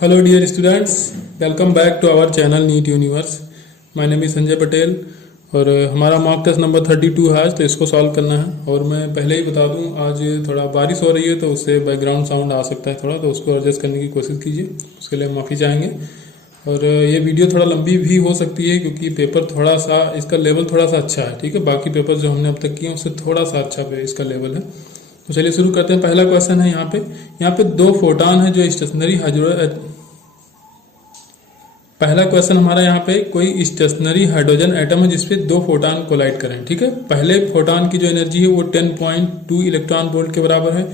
Hello dear students, welcome back to our channel NEET Universe. My name is Sanjay Patel और हमारा mock test number 32 है, तो इसको solve करना है। और मैं पहले ही बता दूं, आज थोड़ा बारिश हो रही है तो उससे बैकग्राउंड साउंड आ सकता है थोड़ा, तो उसको एडजस्ट करने की कोशिश कीजिए, उसके लिए माफ़ी चाहेंगे। और ये वीडियो थोड़ा लंबी भी हो सकती है क्योंकि पेपर थोड़ा सा इसका लेवल थोड़ा सा अच्छा है, ठीक है। बाकी पेपर जो हमने अब तक किए उससे थोड़ा सा अच्छा पे इसका लेवल है। तो चलिए शुरू करते हैं। पहला क्वेश्चन है यहाँ पे दो फोटॉन है जो स्टेशनरी पहला क्वेश्चन हमारा यहाँ पे कोई स्टेशनरी हाइड्रोजन एटम है जिसपे दो फोटॉन कोलाइड करें, ठीक है। पहले फोटॉन की जो एनर्जी है वो 10.2 इलेक्ट्रॉन वोल्ट के बराबर है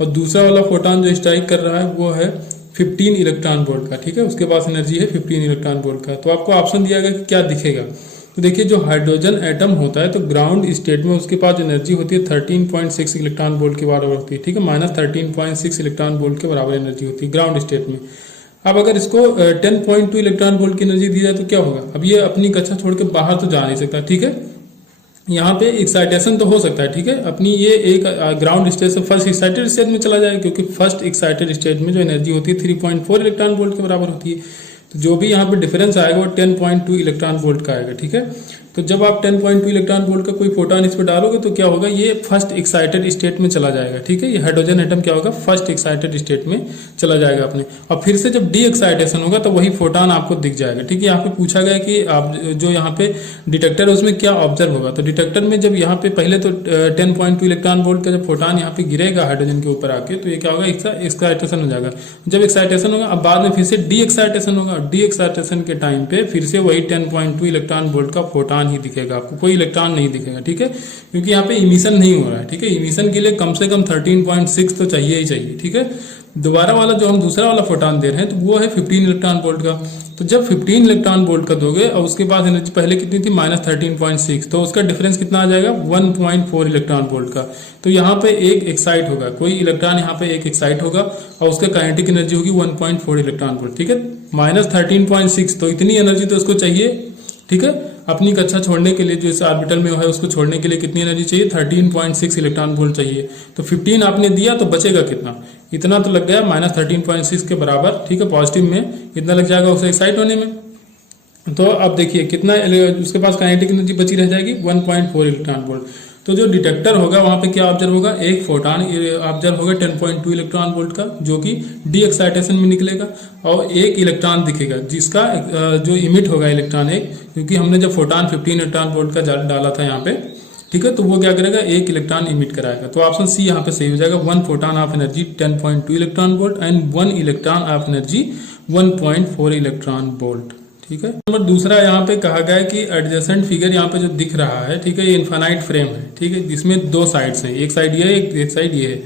और दूसरा वाला फोटॉन जो स्ट्राइक कर रहा है वो है 15 इलेक्ट्रॉन वोल्ट का, ठीक है। उसके पास एनर्जी है 15 इलेक्ट्रॉन वोल्ट का। तो आपको ऑप्शन दिया गया कि क्या दिखेगा। तो देखिए, जो हाइड्रोजन एटम होता है तो ग्राउंड स्टेट में उसके पास एनर्जी होती है 13.6 इलेक्ट्रॉन वोल्ट के बराबर होती है, ठीक है। -13.6 इलेक्ट्रॉन वोल्ट के बराबर एनर्जी होती है ग्राउंड स्टेट में। अब अगर इसको 10.2 इलेक्ट्रॉन वोल्ट की एनर्जी दी जाए तो क्या होगा। अब ये अपनी कक्षा छोड़ के बाहर तो जा नहीं सकता, ठीक है। यहाँ पे एक्साइटेशन तो हो सकता है, ठीक है। अपनी ये एक ग्राउंड स्टेट से फर्स्ट एक्साइटेड स्टेट में चला जाएगा, क्योंकि फर्स्ट एक्साइटेड स्टेट में जो एनर्जी होती है 3.4 इलेक्ट्रॉन वोल्ट के बराबर होती है। तो जो भी यहाँ पे डिफरेंस आएगा वो 10.2 इलेक्ट्रॉन वोल्ट का आएगा, ठीक है। तो जब आप 10.2 इलेक्ट्रॉन वोल्ट का कोई फोटॉन इस पर डालोगे तो क्या होगा, ये फर्स्ट एक्साइटेड स्टेट में चला जाएगा, ठीक है। ये हाइड्रोजन एटम क्या होगा, फर्स्ट एक्साइटेड स्टेट में चला जाएगा अपने। और फिर से जब डी एक्साइटेशन होगा तो वही फोटॉन आपको दिख जाएगा, ठीक है। यहाँ पे पूछा गया कि आप जो यहाँ पे डिटेक्टर है उसमें क्या ऑब्जर्व होगा। तो डिटेक्टर में जब यहाँ पे पहले तो 10.2 इलेक्ट्रॉन वोल्ट का जब फोटॉन यहाँ पे गिरेगा हाइड्रोजन के ऊपर आके, तो ये क्या होगा, एक्साइटेशन हो जाएगा। जब एक्साइटेशन होगा अब बाद में फिर से डी एक्साइटेशन होगा। डी एक्साइटेशन के टाइम पे फिर से वही 10.2 इलेक्ट्रॉन वोल्ट का फोटॉन ही दिखेगा आपको, कोई इलेक्ट्रॉन नहीं दिखेगा, ठीक है। क्योंकि यहाँ पे इमिशन नहीं हो रहा है, ठीक है। इमिशन के लिए कम से कम 13.6 तो चाहिए ही चाहिए, ठीक है। दोबारा वाला जो हम दूसरा वाला फोटॉन दे रहे हैं तो वो है 15 इलेक्ट्रॉन वोल्ट का। तो जब 15 इलेक्ट्रॉन वोल्ट का दोगे और उसके पास एनर्जी पहले कितनी थी, -13.6, तो उसका डिफरेंस कितना आ जाएगा, 1.4 इलेक्ट्रॉन वोल्ट का। तो यहाँ पे एक एक्साइट होगा, कोई इलेक्ट्रॉन यहाँ पे एक एक्साइट होगा और उसका काइनेटिक एनर्जी होगी 1.4 इलेक्ट्रॉन वोल्ट, ठीक है। -13.6 तो इतनी एनर्जी तो उसको चाहिए, ठीक है। अपनी कक्षा छोड़ने के लिए जो इस ऑर्बिटल में है उसको छोड़ने के लिए कितनी एनर्जी चाहिए, 13.6 इलेक्ट्रॉन वोल्ट चाहिए। तो 15 आपने दिया तो बचेगा कितना, इतना तो लग गया -13.6 के बराबर, ठीक है। पॉजिटिव में इतना लग जाएगा उसे एक्साइट होने में। तो अब देखिए कितना उसके पास काइनेटिक एनर्जी बची रह जाएगी, 1.4 इलेक्ट्रॉन वोल्ट। तो जो डिटेक्टर होगा वहां पे क्या ऑब्जर्व होगा, एक फोटॉन ऑब्जर्व होगा 10.2 इलेक्ट्रॉन वोल्ट का, जो कि डी एक्साइटेशन में निकलेगा। और एक इलेक्ट्रॉन दिखेगा जिसका जो इमिट होगा इलेक्ट्रॉन एक, क्योंकि हमने जब फोटॉन 15 इलेक्ट्रॉन वोल्ट का डाला था यहाँ पे, ठीक है। तो वो क्या करेगा, एक इलेक्ट्रॉन इमिट कराएगा। तो ऑप्शन सी यहाँ पे सही हो जाएगा। One photon of energy 10.2 electron volt and one electron of energy 1.4 electron volt, ठीक है। नंबर दूसरा यहाँ पे कहा गया है कि एडजेसेंट फिगर यहाँ पे जो दिख रहा है, ठीक है, ये इन्फानाइट फ्रेम है, ठीक है, जिसमें दो साइड्स हैं, एक साइड ये है, एक साइड ये है।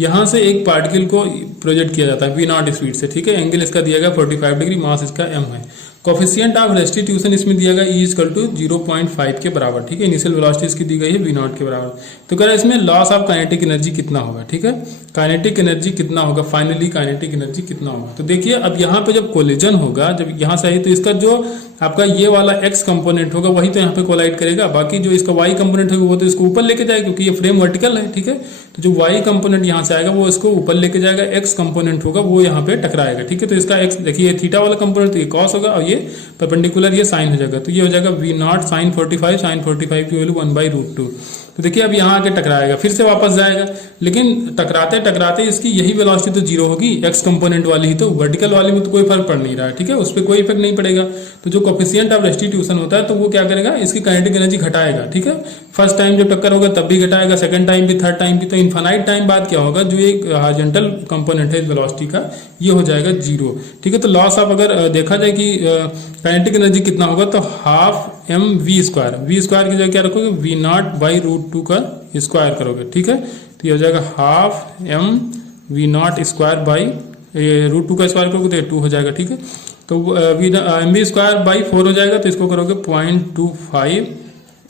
यहाँ से एक पार्टिकल को प्रोजेक्ट किया जाता है V0 स्पीड से, ठीक है। एंगल इसका दिया गया 45 डिग्री, मास इसका m है। कोफिशिएंट ऑफ रेस्टिट्यूशन इसमें दिया गया E = 0.5 के बराबर, ठीक है। इनिशियल वेलोसिटी इसकी दी गई है V0 के बराबर। तो कह रहा है इसमें लॉस ऑफ काइनेटिक एनर्जी कितना होगा, ठीक है। काइनेटिक एनर्जी कितना होगा, फाइनली काइनेटिक एनर्जी कितना होगा। तो देखिए अब यहाँ पे जब कोलिजन होगा, जब यहाँ से आई तो इसका जो आपका ये वाला x कंपोनेंट होगा वही तो यहाँ पे कोलाइड करेगा, बाकी जो इसका y कंपोनेंट होगा वो तो इसको ऊपर लेके जाएगा, क्योंकि ये फ्रेम वर्टिकल है, ठीक है। तो जो y कंपोनेंट यहाँ से आएगा वो इसको ऊपर लेके जाएगा, x कंपोनेंट होगा वो यहाँ पे टकराएगा, ठीक है। तो इसका x देखिए थीटा वाला कंपोनेंट तो ये कॉस होगा और ये परपेंडिकुलर ये साइन हो जाएगा। तो ये हो जाएगा V0 sin 45, sin 45 की वैल्यू 1/√2। तो देखिए अब यहाँ आके टकराएगा, फिर से वापस जाएगा, लेकिन टकराते टकराते इसकी यही वेलोसिटी तो जीरो होगी, एक्स कंपोनेंट वाली ही, तो वर्टिकल वाली में तो कोई फर्क पड़ नहीं रहा है, ठीक है, उस पर कोई इफेक्ट नहीं पड़ेगा। तो जो कोफिशिएंट ऑफ रेस्टिट्यूशन होता है तो वो क्या करेगा, इसकी काइनेटिक एनर्जी घटाएगा, ठीक है। फर्स्ट टाइम जब टक्कर होगा तब भी घटाएगा, सेकंड टाइम भी, थर्ड टाइम भी। तो इन्फानाइट टाइम बाद क्या होगा, जो एक हॉरिजॉन्टल कंपोनेंट है इस वेलोसिटी का, ये हो जाएगा जीरो, ठीक है। तो लॉस ऑफ अगर देखा जाए कि काइनेटिक एनर्जी कितना होगा तो half m v square, v square की जगह क्या रखोगे, V0/√2 का स्क्वायर करोगे, ठीक है। तो ये हो जाएगा half m V0 square by √2 का स्क्वायर करोगे तो 2 हो जाएगा, ठीक है। तो mv स्क्वायर बाई 4 हो जाएगा, तो इसको करोगे 0.25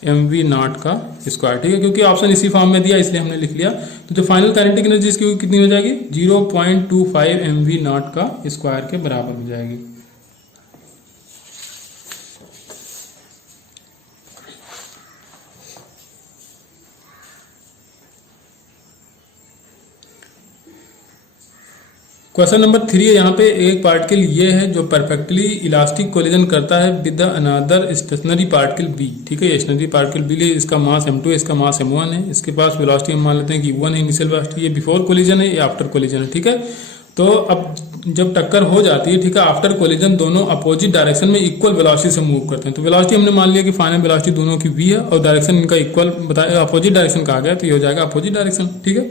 mv0 का स्क्वायर, ठीक है। क्योंकि ऑप्शन इसी फॉर्म में दिया इसलिए हमने लिख लिया। तो जो फाइनल काइनेटिक एनर्जी इसकी कितनी हो जाएगी, 0.25 mv0 का स्क्वायर के बराबर हो जाएगी। क्वेश्चन नंबर 3 है यहाँ पे एक पार्टिकल ये है जो परफेक्टली इलास्टिक कोलिजन करता है with the another stationary particle B. ठीक है, स्टेशनरी पार्टिकल बी लिए इसका मास m2 है, इसका मास m1 है, इसके पास वेलोसिटी हम मान लेते हैं कि u1 है इनिशियल वेलोसिटी। ये बिफोर कोलिजन है, ये आफ्टर कोलिजन है। ठीक है, तो अब जब टक्कर हो जाती है, ठीक है, आफ्टर कोलिजन दोनों अपोजिट डायरेक्शन में इक्वल वेलोसिटी से मूव करते हैं। तो वेलोसिटी हमने मान लिया कि फाइनल वेलोसिटी दोनों की v है और डायरेक्शन इनका इक्वल बताया, अपोजिट डायरेक्शन कहा गया, तो ये हो जाएगा अपोजिट डायरेक्शन। ठीक है,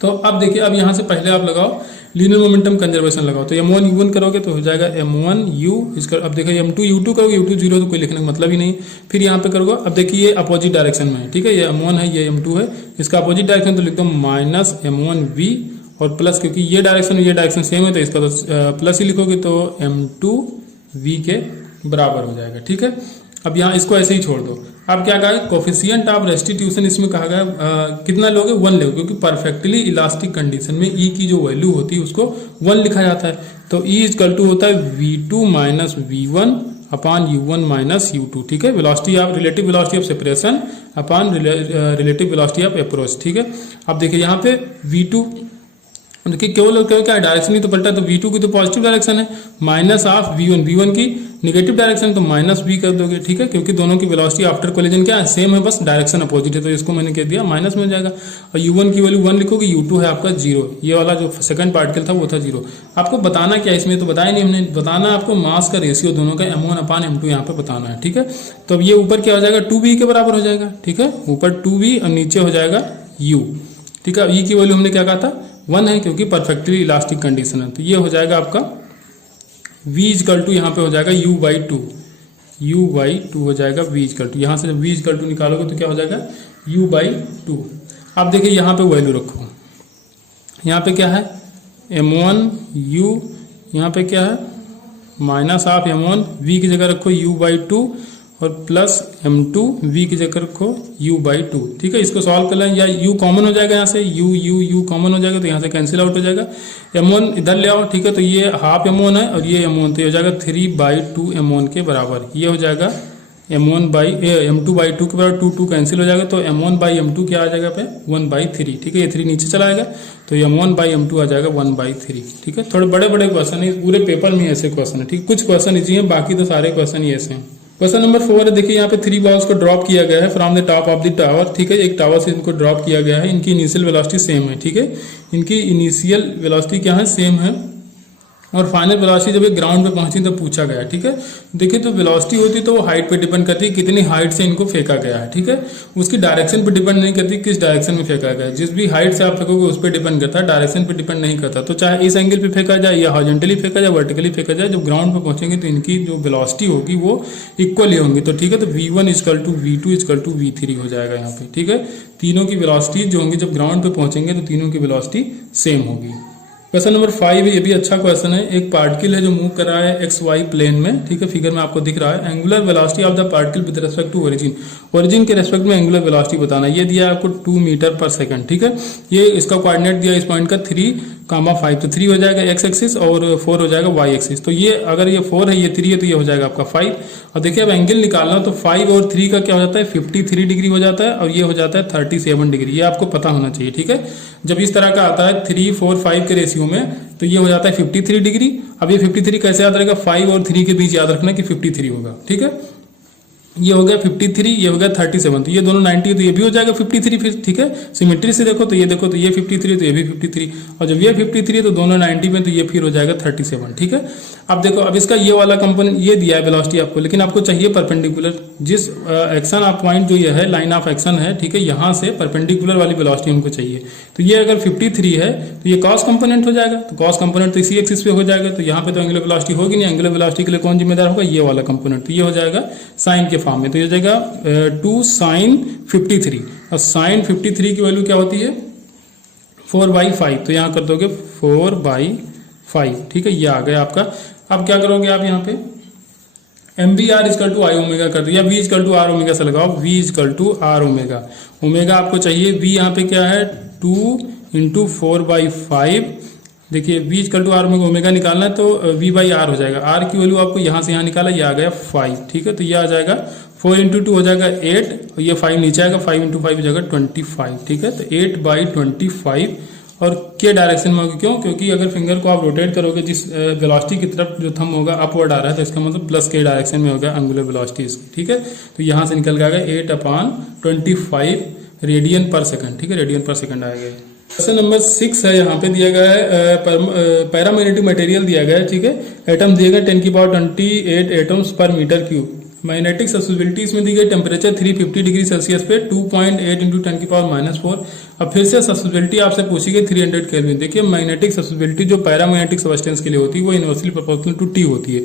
तो अब देखिए, अब यहाँ से पहले आप लगाओ लीनियर मोमेंटम कंजर्वेशन लगाओ। तो m1 u1 करोगे तो हो जाएगा m1 u, इसका अब देखिए m2 u2 करोगे, u2 0 तो कोई लिखने का मतलब ही नहीं। फिर यहाँ पे करोगे, अब देखिए ये अपोजिट डायरेक्शन में है। ठीक है, ये m1 है, ये m2 है, इसका अपोजिट डायरेक्शन तो लिख दो माइनस m1 v और प्लस, क्योंकि ये डायरेक्शन सेम है तो इसका तो प्लस ही लिखोगे तो m2 v के बराबर हो जाएगा। ठीक है, अब यहाँ इसको ऐसे ही छोड़ दो। अब क्या कहा है, कोफिशिएंट ऑफ रेस्टिट्यूशन इसमें कहा गया कितना लोगे, 1 लोगे, क्योंकि परफेक्टली इलास्टिक कंडीशन में ई की जो वैल्यू होती है उसको 1 लिखा जाता है। तो ई इक्वल टू होता है v2 minus v1 upon u1 minus u2। ठीक है, velocity of relative velocity of separation upon relative velocity of approach. ठीक है, अब देखिए यहाँ पे v2 देखिए केवल क्या डायरेक्शन ही तो पलटा, तो v2 की तो पॉजिटिव डायरेक्शन है, माइनस ऑफ v1 की नेगेटिव डायरेक्शन तो माइनस v कर दोगे। ठीक है, क्योंकि दोनों की वेलोसिटी आफ्टर कोलिजन क्या है, सेम है, बस डायरेक्शन अपोजिट है, तो इसको मैंने कह दिया माइनस में हो जाएगा। और u1 की वैल्यू 1 लिखोगे, u2 है आपका 0, ये वाला जो सेकंड पार्टिकल था वो था 0। आपको बताना क्या है इसमें, तो बताया नहीं हमने, बताना आपको मास का रेशियो दोनों का m1 अपान m2 यहाँ पे बताना है। ठीक है, तो अब ये ऊपर क्या हो जाएगा, 2v के बराबर हो जाएगा। ठीक है, ऊपर 2v और नीचे हो जाएगा u। ठीक है, अब e की वैल्यू हमने क्या कहा था, 1 है, क्योंकि परफेक्टली इलास्टिक कंडीशन है। तो ये हो जाएगा आपका v इक्वल टू यहाँ पे हो जाएगा u/2 हो जाएगा v इक्वल टू, यहाँ से जब v इक्वल टू निकालोगे तो क्या हो जाएगा u/2। अब देखिए यहाँ पे वैल्यू रखो, यहाँ पे क्या है m1 u, यहाँ पे क्या है माइनस ऑफ m1 v की जगह रखो u/2 और प्लस m2 v की जगह रखो u/2। ठीक है, इसको सॉल्व कर लें, या u कॉमन हो जाएगा यहाँ से, u कॉमन हो जाएगा तो यहाँ से कैंसिल आउट हो जाएगा। m1 इधर ले आओ। ठीक है, तो ये हाफ m1 है और ये m1, तो ये हो जाएगा 3/2 m1 के बराबर। ये हो जाएगा m2/2 के बराबर, 2 कैंसिल हो जाएगा, तो m1/m2 क्या आ जाएगा पे 1/3। ठीक है, ये 3 नीचे चला आएगा तो m1/m2 आ जाएगा 1/3। ठीक है, थोड़े बड़े बड़े क्वेश्चन है, पूरे पेपर में ऐसे क्वेश्चन है। ठीक है, कुछ क्वेश्चन इजी है, बाकी तो सारे क्वेश्चन ही ऐसे हैं। क्वेश्चन नंबर 4 है, देखिए यहाँ पे 3 बॉल्स को ड्रॉप किया गया है from the top of the tower. ठीक है, एक टावर से इनको ड्रॉप किया गया है, इनकी इनिशियल वेलोसिटी सेम है। ठीक है, इनकी इनिशियल वेलोसिटी क्या है, सेम है, और फाइनल वेलोसिटी जब ये ग्राउंड पे पहुंची तो पूछा गया। ठीक है, देखिए तो वेलोसिटी होती तो वो हाइट पे डिपेंड करती है, कितनी हाइट से इनको फेंका गया है। ठीक है, उसकी डायरेक्शन पे डिपेंड नहीं करती किस डायरेक्शन में फेंका गया है, जिस भी हाइट से आप फेंकोगे उस पर डिपेंड करता है, डायरेक्शन पे डिपेंड नहीं करता। तो चाहे इस एंगल पे फेंका जाए या हॉरिजॉन्टली फेंका जाए, वर्टिकली फेंका जाए, जब ग्राउंड पे पहुंचेंगे तो इनकी जो वेलोसिटी होगी वो इक्वल ही होंगी। तो ठीक है, तो v1 equal to v2 equal to v3 हो जाएगा यहाँ पे। ठीक है, तीनों की वेलोसिटी जो होंगी जब ग्राउंड पे पहुंचेंगे तो तीनों की वेलोसिटी सेम होगी। क्वेश्चन नंबर 5 है, ये भी अच्छा क्वेश्चन है। एक पार्टिकल है जो मूव कर रहा है XY प्लेन में। ठीक है, फिगर में आपको दिख रहा है। Angular velocity of the particle with respect to origin, origin के रेस्पेक्ट में एंगुलर वेलोसिटी बताना। ये दिया है आपको 2 मीटर पर सेकंड। ठीक है, ये इसका कोऑर्डिनेट दिया इस पॉइंट का 3,5, तो 3 हो जाएगा x एक्सिस और 4 हो जाएगा y एक्सिस। तो ये अगर ये 4 है, ये 3 है, तो ये हो जाएगा आपका 5। और देखिए अब एंगल निकालना हो तो 5 और 3 का क्या हो जाता है 53 डिग्री हो जाता है, और ये हो जाता है 37 डिग्री। ये आपको पता होना चाहिए। ठीक है, जब इस तरह का आता है 3, 4, 5 के रेशियो में तो ये हो जाता है 53 डिग्री। अब ये 53 कैसे याद रहेगा, 5 और 3 के बीच याद रखना कि 53 होगा। ठीक है, ये हो गया 53, ये हो गया 37, तो ये दोनों 90, तो ये भी हो जाएगा 53 फिर। ठीक है, सिमेट्री से देखो तो ये 53 तो ये भी 53, और जब ये 53 तो दोनों 90 में, तो ये फिर हो जाएगा 37। ठीक है, अब देखो, अब इसका ये वाला कंपोनेंट ये दिया है वेलोसिटी आपको, लेकिन आपको चाहिए परपेंडिकुलर, जिस एक्शन ऑफ पॉइंट जो ये है, लाइन ऑफ एक्शन है। ठीक है, यहाँ से परपेंडिकुलर वाली वेलोसिटी हमको चाहिए। तो ये अगर 53 है तो ये कॉस कंपोनेंट हो जाएगा, तो कॉस कंपोनेंट तो इसी एक्सिस पे हो जाएगा, तो यहाँ पे तो एंगुलर वेलोसिटी होगी नहीं। एंगुलर वेलोसिटी के लिए कौन जिम्मेदार होगा, ये वाला कंपोनेंट। तो ये हो जाएगा साइन के फॉर्म में, तो ये हो जाएगा 2 sin 53, और साइन 53 की वैल्यू क्या होती है 4/5, तो यहाँ कर दोगे 4/5। ठीक है, ये आ गया आपका। अब क्या करोगे आप यहाँ पे MVR equal to I omega कर दो, या V equal to R omega से लगाओ, V equal to R omega. Omega आपको चाहिए, V यहाँ पे क्या है 2 × 4/5। देखिए V equal to R omega निकालना है तो V/R हो जाएगा। R की वैल्यू आपको यहाँ से यहाँ निकाला, ये आ गया 5। ठीक है, तो ये आ जाएगा 4 × 2 हो जाएगा 8, और ये 5 नीचे आएगा, 5 × 5 हो जाएगा 25। ठीक है, तो 8/25, और के डायरेक्शन में होगी। क्यों? क्योंकि अगर फिंगर को आप रोटेट करोगे जिस वेलोसिटी की तरफ जो थंब होगा अपवर्ड आ रहा है, तो इसका मतलब प्लस के डायरेक्शन में होगा एंगुलर वेलोसिटी इसकी। ठीक है, तो यहाँ से निकल के आएगा 8/25 रेडियन पर सेकंड। ठीक है, रेडियन पर सेकंड आएगा। क्वेश्चन नंबर 6 है, यहाँ पे दिया गया है पैरामैग्नेटिक मटेरियल दिया गया है। ठीक है, एटम दिए गए 10⁻28 एटम्स पर मीटर क्यूब। मैग्नेटिक सब्सिबिलिटी इसमें दी गई टेम्परेचर 350 डिग्री सेल्सियस पे 2.8 × 10⁻⁻4। अब फिर से सब्सिबिलिटी आपसे पूछी गई 300 केल्विन। देखिए मैग्नेटिक सब्सिबिलिटी जो पैरामैग्नेटिक सब्सटेंस के लिए होती है वो इनवर्सली प्रोपोर्शनल टू टी होती है।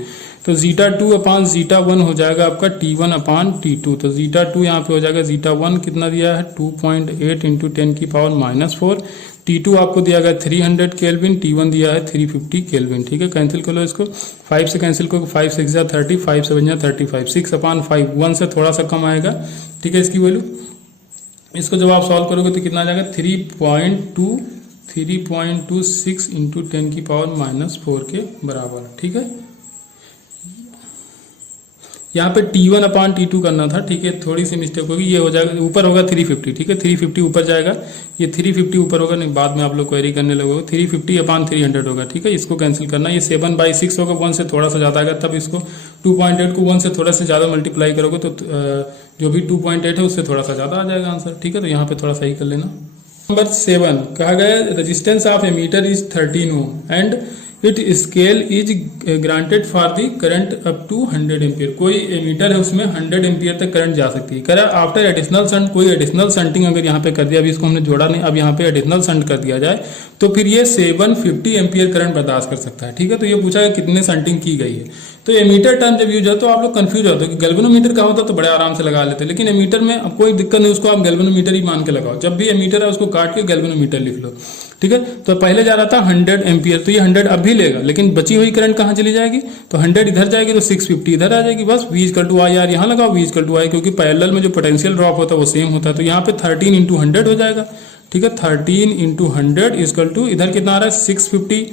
तो ζ2/ζ1 हो जाएगा आपका T1/T2। तो ζ2 यहाँ पे हो जाएगा ζ1 कितना दिया है 2.8 × 10⁻⁴। T2 आपको दिया गया 300 केल्विन, T1 दिया है 350 केल्विन। ठीक है, कैंसिल कर लो इसको, 5 से कैंसिल करो, 5 × 6 = 30, 5 × 7 = 35, 6/5 1 से थोड़ा सा कम आएगा। ठीक है, इसकी वैल्यू इसको जब आप सॉल्व करोगे तो कितना आ जाएगा 3.26 × 10⁻⁴ के बराबर। ठीक है, यहाँ पे T1/T2 करना था। ठीक है, थोड़ी सी मिस्टेक होगी, ये हो जाएगा ऊपर होगा 350। ठीक है, 350 ऊपर जाएगा, ये 350 ऊपर होगा, नहीं बाद में आप लोग क्वेरी करने लगोगे। 350/300 होगा। ठीक है, इसको कैंसिल करना, ये 7/6 होगा, 1 से थोड़ा सा ज्यादा आएगा, तब इसको 2.8 को 1 से थोड़ा सा ज्यादा मल्टीप्लाई करोगे तो जो भी 2.8 है उससे थोड़ा सा ज्यादा आ जाएगा आंसर। ठीक है, तो यहाँ पे थोड़ा सही कर लेना। नंबर 7 कहा गया resistance of ammeter is 13 ohm and it scale is granted for the current up to 100 ampere. कोई एमीटर है उसमें 100 एम्पियर तक करंट जा सकती है। कह रहा आफ्टर एडिशनल शंट, कोई एडिशनल शंटिंग अगर यहाँ पे कर दिया, अभी इसको हमने जोड़ा नहीं, अब यहाँ पे एडिशनल शंट कर दिया जाए तो फिर ये 750 एम्पियर करंट बर्दाश्त कर सकता है। ठीक है, तो ये पूछा है कितने शंटिंग की गई है। तो एमीटर टर्म जब यूज हो तो आप लोग कंफ्यूज होते हो कि गैल्वेनोमीटर का होता तो बड़े आराम से लगा लेते, लेकिन एमीटर में अब कोई दिक्कत नहीं, उसको आप गैल्वेनोमीटर ही मान के लगाओ। जब भी एमीटर है उसको काट के गैल्वेनोमीटर लिख लो। ठीक है, तो पहले जा रहा था 100 एम्पियर, तो ये 100 अब भी लेगा, लेकिन बची हुई करंट कहाँ चली जाएगी, तो 100 इधर जाएगी तो 650 इधर आ जाएगी। बस V = I यार यहाँ लगाओ, V = I, क्योंकि पैरेलल में जो पोटेंशियल ड्रॉप होता है वो सेम होता है। तो यहाँ पे 13 × 100 हो जाएगा। ठीक है, 13 × 100 = इधर कितना आ रहा है 650,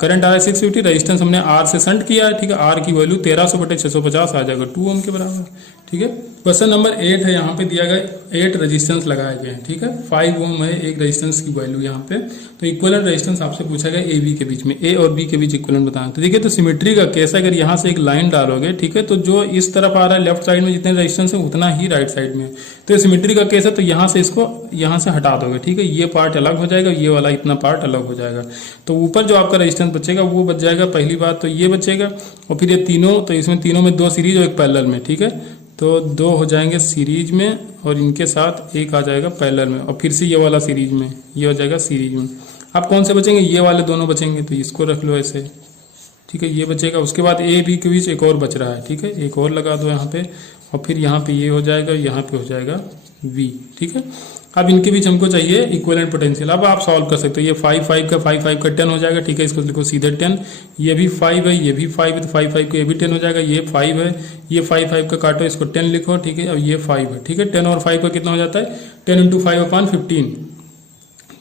करंट आ रहा है 650, रेजिस्टेंस हमने R से शंट किया है। ठीक है, R की वैल्यू 1300/650 आ जाएगा, 2 ओम के बराबर। ठीक है, क्वेश्चन नंबर 8 है, यहाँ पे दिया गया 8 रेजिस्टेंस लगाए गए हैं। ठीक है, 5 ओम है एक रेजिस्टेंस की वैल्यू यहाँ पे। तो इक्विवेलेंट रेजिस्टेंस आपसे पूछा गया A B के बीच में, A और B के बीच इक्विवेलेंट बताना। तो देखिए, तो सिमेट्री का केस है, अगर यहाँ से एक लाइन डालोगे, ठीक है, तो जो इस तरफ आ रहा है लेफ्ट साइड में जितने रेजिस्टेंस है उतना ही राइट साइड में, तो सिमेट्री का केस है, तो यहाँ से इसको यहाँ से हटा दोगे। ठीक है, ये पार्ट अलग हो जाएगा, ये वाला इतना पार्ट अलग हो जाएगा। तो ऊपर जो आपका रेजिस्टेंस बचेगा वो बच जाएगा, पहली बात तो ये बचेगा, और फिर ये तीनों, तो इसमें तीनों में 2 सीरीज और एक पैरेलल में। ठीक है, तो 2 हो जाएंगे सीरीज में और इनके साथ एक आ जाएगा पैरेलल में, और फिर से ये वाला सीरीज में, ये हो जाएगा सीरीज में। अब कौन से बचेंगे, ये वाले दोनों बचेंगे, तो इसको रख लो ऐसे। ठीक है, ये बचेगा, उसके बाद A B के बीच एक और बच रहा है। ठीक है, एक और लगा दो यहाँ पे, और फिर यहाँ पे ये हो जाएगा, यहाँ पे हो जाएगा V। ठीक है, अब इनके बीच हमको चाहिए इक्विवेलेंट पोटेंशियल। अब आप सॉल्व कर सकते हो, ये 5 का 5 10 हो जाएगा। ठीक है, इसको लिखो सीधे 10, ये भी 5 है, ये भी 5 है, तो 5 को ये भी 10 हो जाएगा, ये 5 है, ये 5 का काटो, इसको 10 लिखो। ठीक है, अब ये 5 है। ठीक है, 10 और 5 का कितना हो जाता है 10 × 5/15,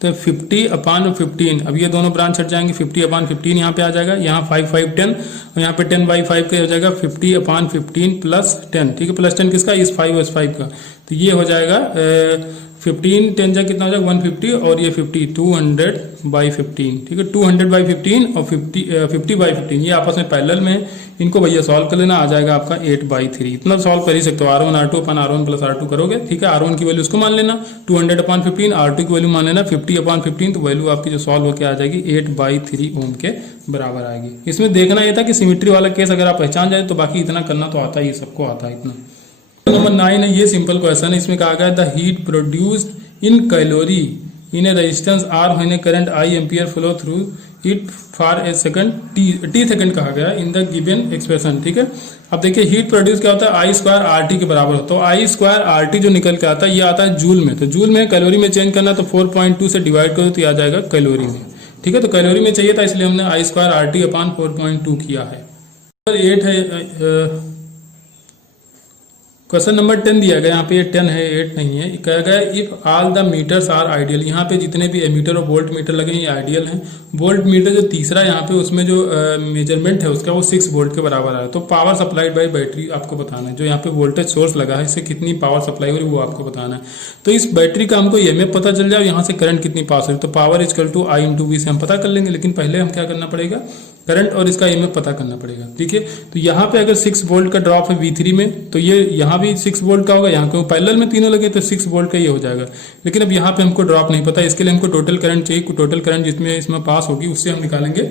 तो 50/15। अब ये दोनों ब्रांच हट जाएंगे, 50/15 यहाँ पे आ जाएगा, यहाँ 5 5 10, और यहाँ पे 10/5 का हो जाएगा 50/15 + 10। ठीक है, +10 किसका, इस 5 और इस 5 का, तो ये हो जाएगा 15 10 जा कितना हो जाएगा 150, और ये 50 200/15। ठीक है, 200/15 और 50/15 ये आपस में पैरेलल में, इनको भैया सॉल्व कर लेना, आ जाएगा आपका 8/3। इतना सॉल्व कर ही सकते हो, R1 R2/R1 + R2 करोगे। ठीक है, R1 की वैल्यू उसको मान लेना 200/15, R2 की वैल्यू मान लेना 50/15, तो वैल्यू आपकी जो सॉल्व होकर आ जाएगी 8/3 ओम के बराबर आएगी। इसमें देखना यह था कि सिमेट्री वाला केस अगर आप पहचान जाए तो बाकी इतना करना तो आता ही, सबको आता है इतना। नंबर 9 है, ये सिंपल क्वेश्चन है, इसमें कहा गया the heat produced in calorie in A resistance R when A current I ampere flow through it for a second t second कहा गया इन द गिवन एक्सप्रेशन। ठीक है, अब देखिए हीट प्रोड्यूस क्या होता है, I² RT के बराबर होता है। तो I² RT जो निकल के आता है ये आता है जूल में, तो जूल में कैलोरी में चेंज करना, तो 4.2 से डिवाइड करो तो ये आ जाएगा कैलोरी में। ठीक है, तो कैलोरी में चाहिए था इसलिए हमने I² RT/4.2 किया है। नंबर 8 है, क्वेश्चन नंबर 10 दिया गया, यहाँ पे ये 10 है, 8 नहीं है। कहा गया if all the meters are ideal, यहाँ पे जितने भी एमीटर और वोल्ट मीटर लगे ये आइडियल हैं। वोल्ट मीटर जो तीसरा यहाँ पे उसमें जो मेजरमेंट है उसका वो 6 वोल्ट के बराबर है। तो पावर सप्लाइड बाय बैटरी आपको बताना है, जो यहाँ पे वोल्टेज सोर्स लगा है इससे कितनी पावर सप्लाई हो रही है वो आपको बताना है। तो इस बैटरी का हमको ईएमएफ पता चल जाए, यहाँ से करंट कितनी पास हो रही है, तो power equal to I into V से हम पता कर लेंगे। लेकिन पहले हम क्या करना पड़ेगा, करंट और इसका ईएमएफ पता करना पड़ेगा। ठीक है, तो यहाँ पे अगर 6 वोल्ट का ड्रॉप है V3 में, तो ये यहाँ भी 6 वोल्ट का होगा, यहाँ को पैरेलल में तीनों लगे तो 6 वोल्ट का ये हो जाएगा। लेकिन अब यहाँ पे हमको ड्रॉप नहीं पता, इसके लिए हमको टोटल करंट चाहिए। टोटल करंट जिसमें इसमें पास होगी उससे हम निकालेंगे।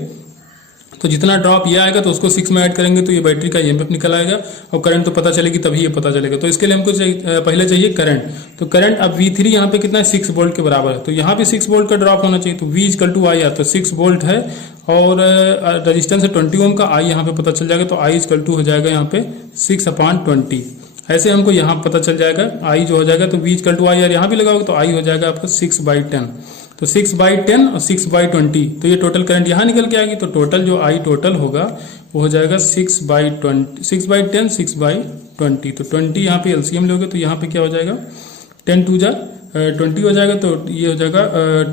तो जितना ड्रॉप ये आएगा तो उसको 6 में ऐड करेंगे तो ये बैटरी का ईएमएफ निकल आएगा, और करंट तो पता चलेगी तभी ये पता चलेगा। तो इसके लिए हमको पहले चाहिए करंट। तो करंट अब V3 यहाँ पे कितना है, 6 वोल्ट के बराबर है, तो यहाँ पे 6 वोल्ट का ड्रॉप होना चाहिए। तो V इक्वल टू आई, तो 6 वोल्ट है और रजिस्टेंस है 20 ओम का, आई यहाँ पे पता चल जाएगा। तो आई इक्वल टू हो जाएगा यहाँ पे 6/20। ऐसे हमको यहाँ पता चल जाएगा आई जो हो जाएगा। तो V इक्वल टू आई, यहाँ भी लगाओगे तो आई हो जाएगा आपका 6/10। तो 6/10 और 6/20, तो ये टोटल करंट यहाँ निकल के आएगी। तो टोटल जो आई टोटल होगा वो हो जाएगा 6/20, 6/10, 6/20। तो 20 यहाँ पे एलसीएम लोगे तो यहाँ पे क्या हो जाएगा, 10 2 जा 20 हो जाएगा। तो ये हो जाएगा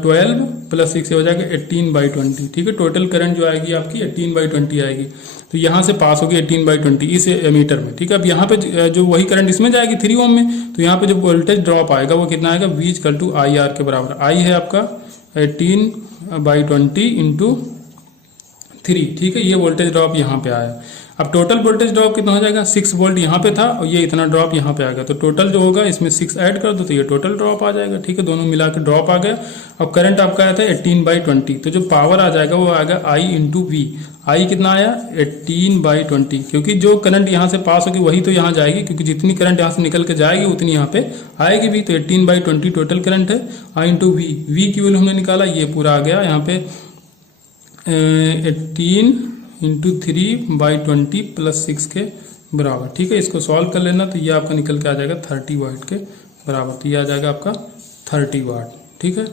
12 प्लस 6 हो जाएगा 18/20। ठीक है, टोटल करंट जो आएगी आपकी 18/20 आएगी। तो यहाँ से पास होगी 18/20 इस मीटर में। ठीक है, अब यहाँ पे जो वही करंट इसमें जाएगी 3 ओम में, तो यहाँ पे जो वोल्टेज ड्रॉप आएगा वो कितना आएगा, V equal to I R के बराबर। आई है आपका 18/20 इंटू 3। ठीक है, ये वोल्टेज ड्रॉप यहाँ पे आया। अब टोटल वोल्टेज ड्रॉप कितना हो जाएगा, 6 वोल्ट यहाँ पे था और ये इतना ड्रॉप यहाँ पे आ गया। तो टोटल जो होगा इसमें 6 ऐड कर दो तो ये टोटल ड्रॉप आ जाएगा। ठीक है, दोनों मिला के ड्रॉप आ गया। अब करंट आपका आया था 18/20, तो जो पावर आ जाएगा वो आएगा आई इंटू वी। आई कितना आया, 18/20, क्योंकि जो करंट यहाँ से पास होगी वही तो यहाँ जाएगी, क्योंकि जितनी करंट यहाँ से निकल के जाएगी उतनी यहाँ पे आएगी भी। तो 18/20 टोटल करंट है। आई इंटू वी, वी की वैल्यू हमने निकाला, ये पूरा आ गया यहाँ पे 18 इंटू 3/20 प्लस 6 के बराबर। ठीक है, इसको सॉल्व कर लेना तो ये आपका निकल के आ जाएगा 30 वाट के बराबर। तो ये आ जाएगा आपका 30 वाट। ठीक है,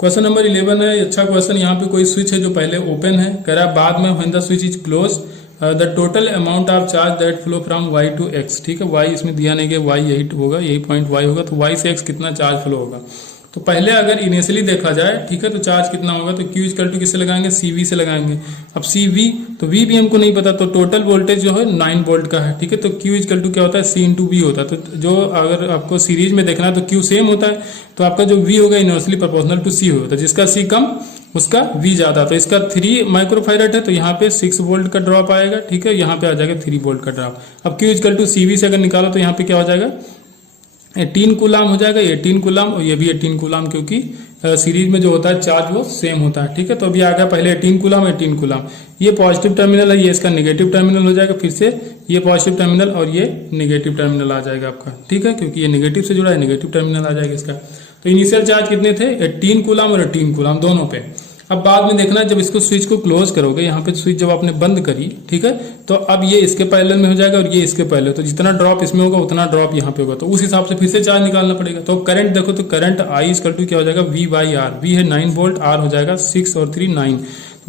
क्वेश्चन नंबर 11 है, अच्छा क्वेश्चन। यहाँ पे कोई स्विच है जो पहले ओपन है, कह रहा है बाद में when the switch is close the total amount of charge that flow from y to x। ठीक है, y इसमें दिया नहीं कि y यही होगा, यही पॉइंट y होगा, तो y से x कितना चार्ज फ्लो होगा। तो पहले अगर इनिशियली देखा जाए, ठीक है, तो चार्ज कितना होगा, तो Q इक्वल टू किससे लगाएंगे, CV से लगाएंगे। अब CV, तो V भी हमको नहीं पता, तो टोटल वोल्टेज जो है 9 वोल्ट का है। ठीक है, तो Q इक्वल टू क्या होता है, C इंटू V होता है। तो जो अगर आपको सीरीज में देखना है तो Q सेम होता है, तो आपका जो V होगा इनवर्सली प्रोपोर्शनल टू C होता है, जिसका C कम उसका V ज्यादा। तो इसका 3 माइक्रोफैरड है, तो यहाँ पे 6 वोल्ट का ड्रॉप आएगा। ठीक है, यहाँ पे आ जाएगा 3 वोल्ट का ड्रॉप। अब Q इक्वल टू CV से अगर निकालो तो यहाँ पे क्या हो जाएगा, 18 कूलाम हो जाएगा, 18 कूलाम, और ये भी 18 कूलाम, क्योंकि सीरीज में जो होता है चार्ज वो सेम होता है। ठीक है, तो अभी आ गया पहले 18 कूलाम, 18 कूलाम। ये पॉजिटिव टर्मिनल है, ये इसका नेगेटिव टर्मिनल हो जाएगा, फिर से ये पॉजिटिव टर्मिनल और ये नेगेटिव टर्मिनल आ जाएगा आपका। ठीक है, क्योंकि ये नेगेटिव से जुड़ा है, नेगेटिव टर्मिनल आ जाएगा इसका। तो इनिशियल चार्ज कितने थे, 18 कूलाम और 18 कूलाम दोनों पे। अब बाद में देखना जब इसको स्विच को क्लोज करोगे, यहाँ पे स्विच जब आपने बंद करी, ठीक है, तो अब ये इसके पैरेलल में हो जाएगा और ये इसके पैरेलल, तो जितना ड्रॉप इसमें होगा उतना ड्रॉप यहाँ पे होगा, तो उस हिसाब से फिर से चार्ज निकालना पड़ेगा। तो करंट देखो, तो करंट आई इक्वल टू क्या हो जाएगा, V/R। V है 9 वोल्ट, R हो जाएगा 6 और 3 9,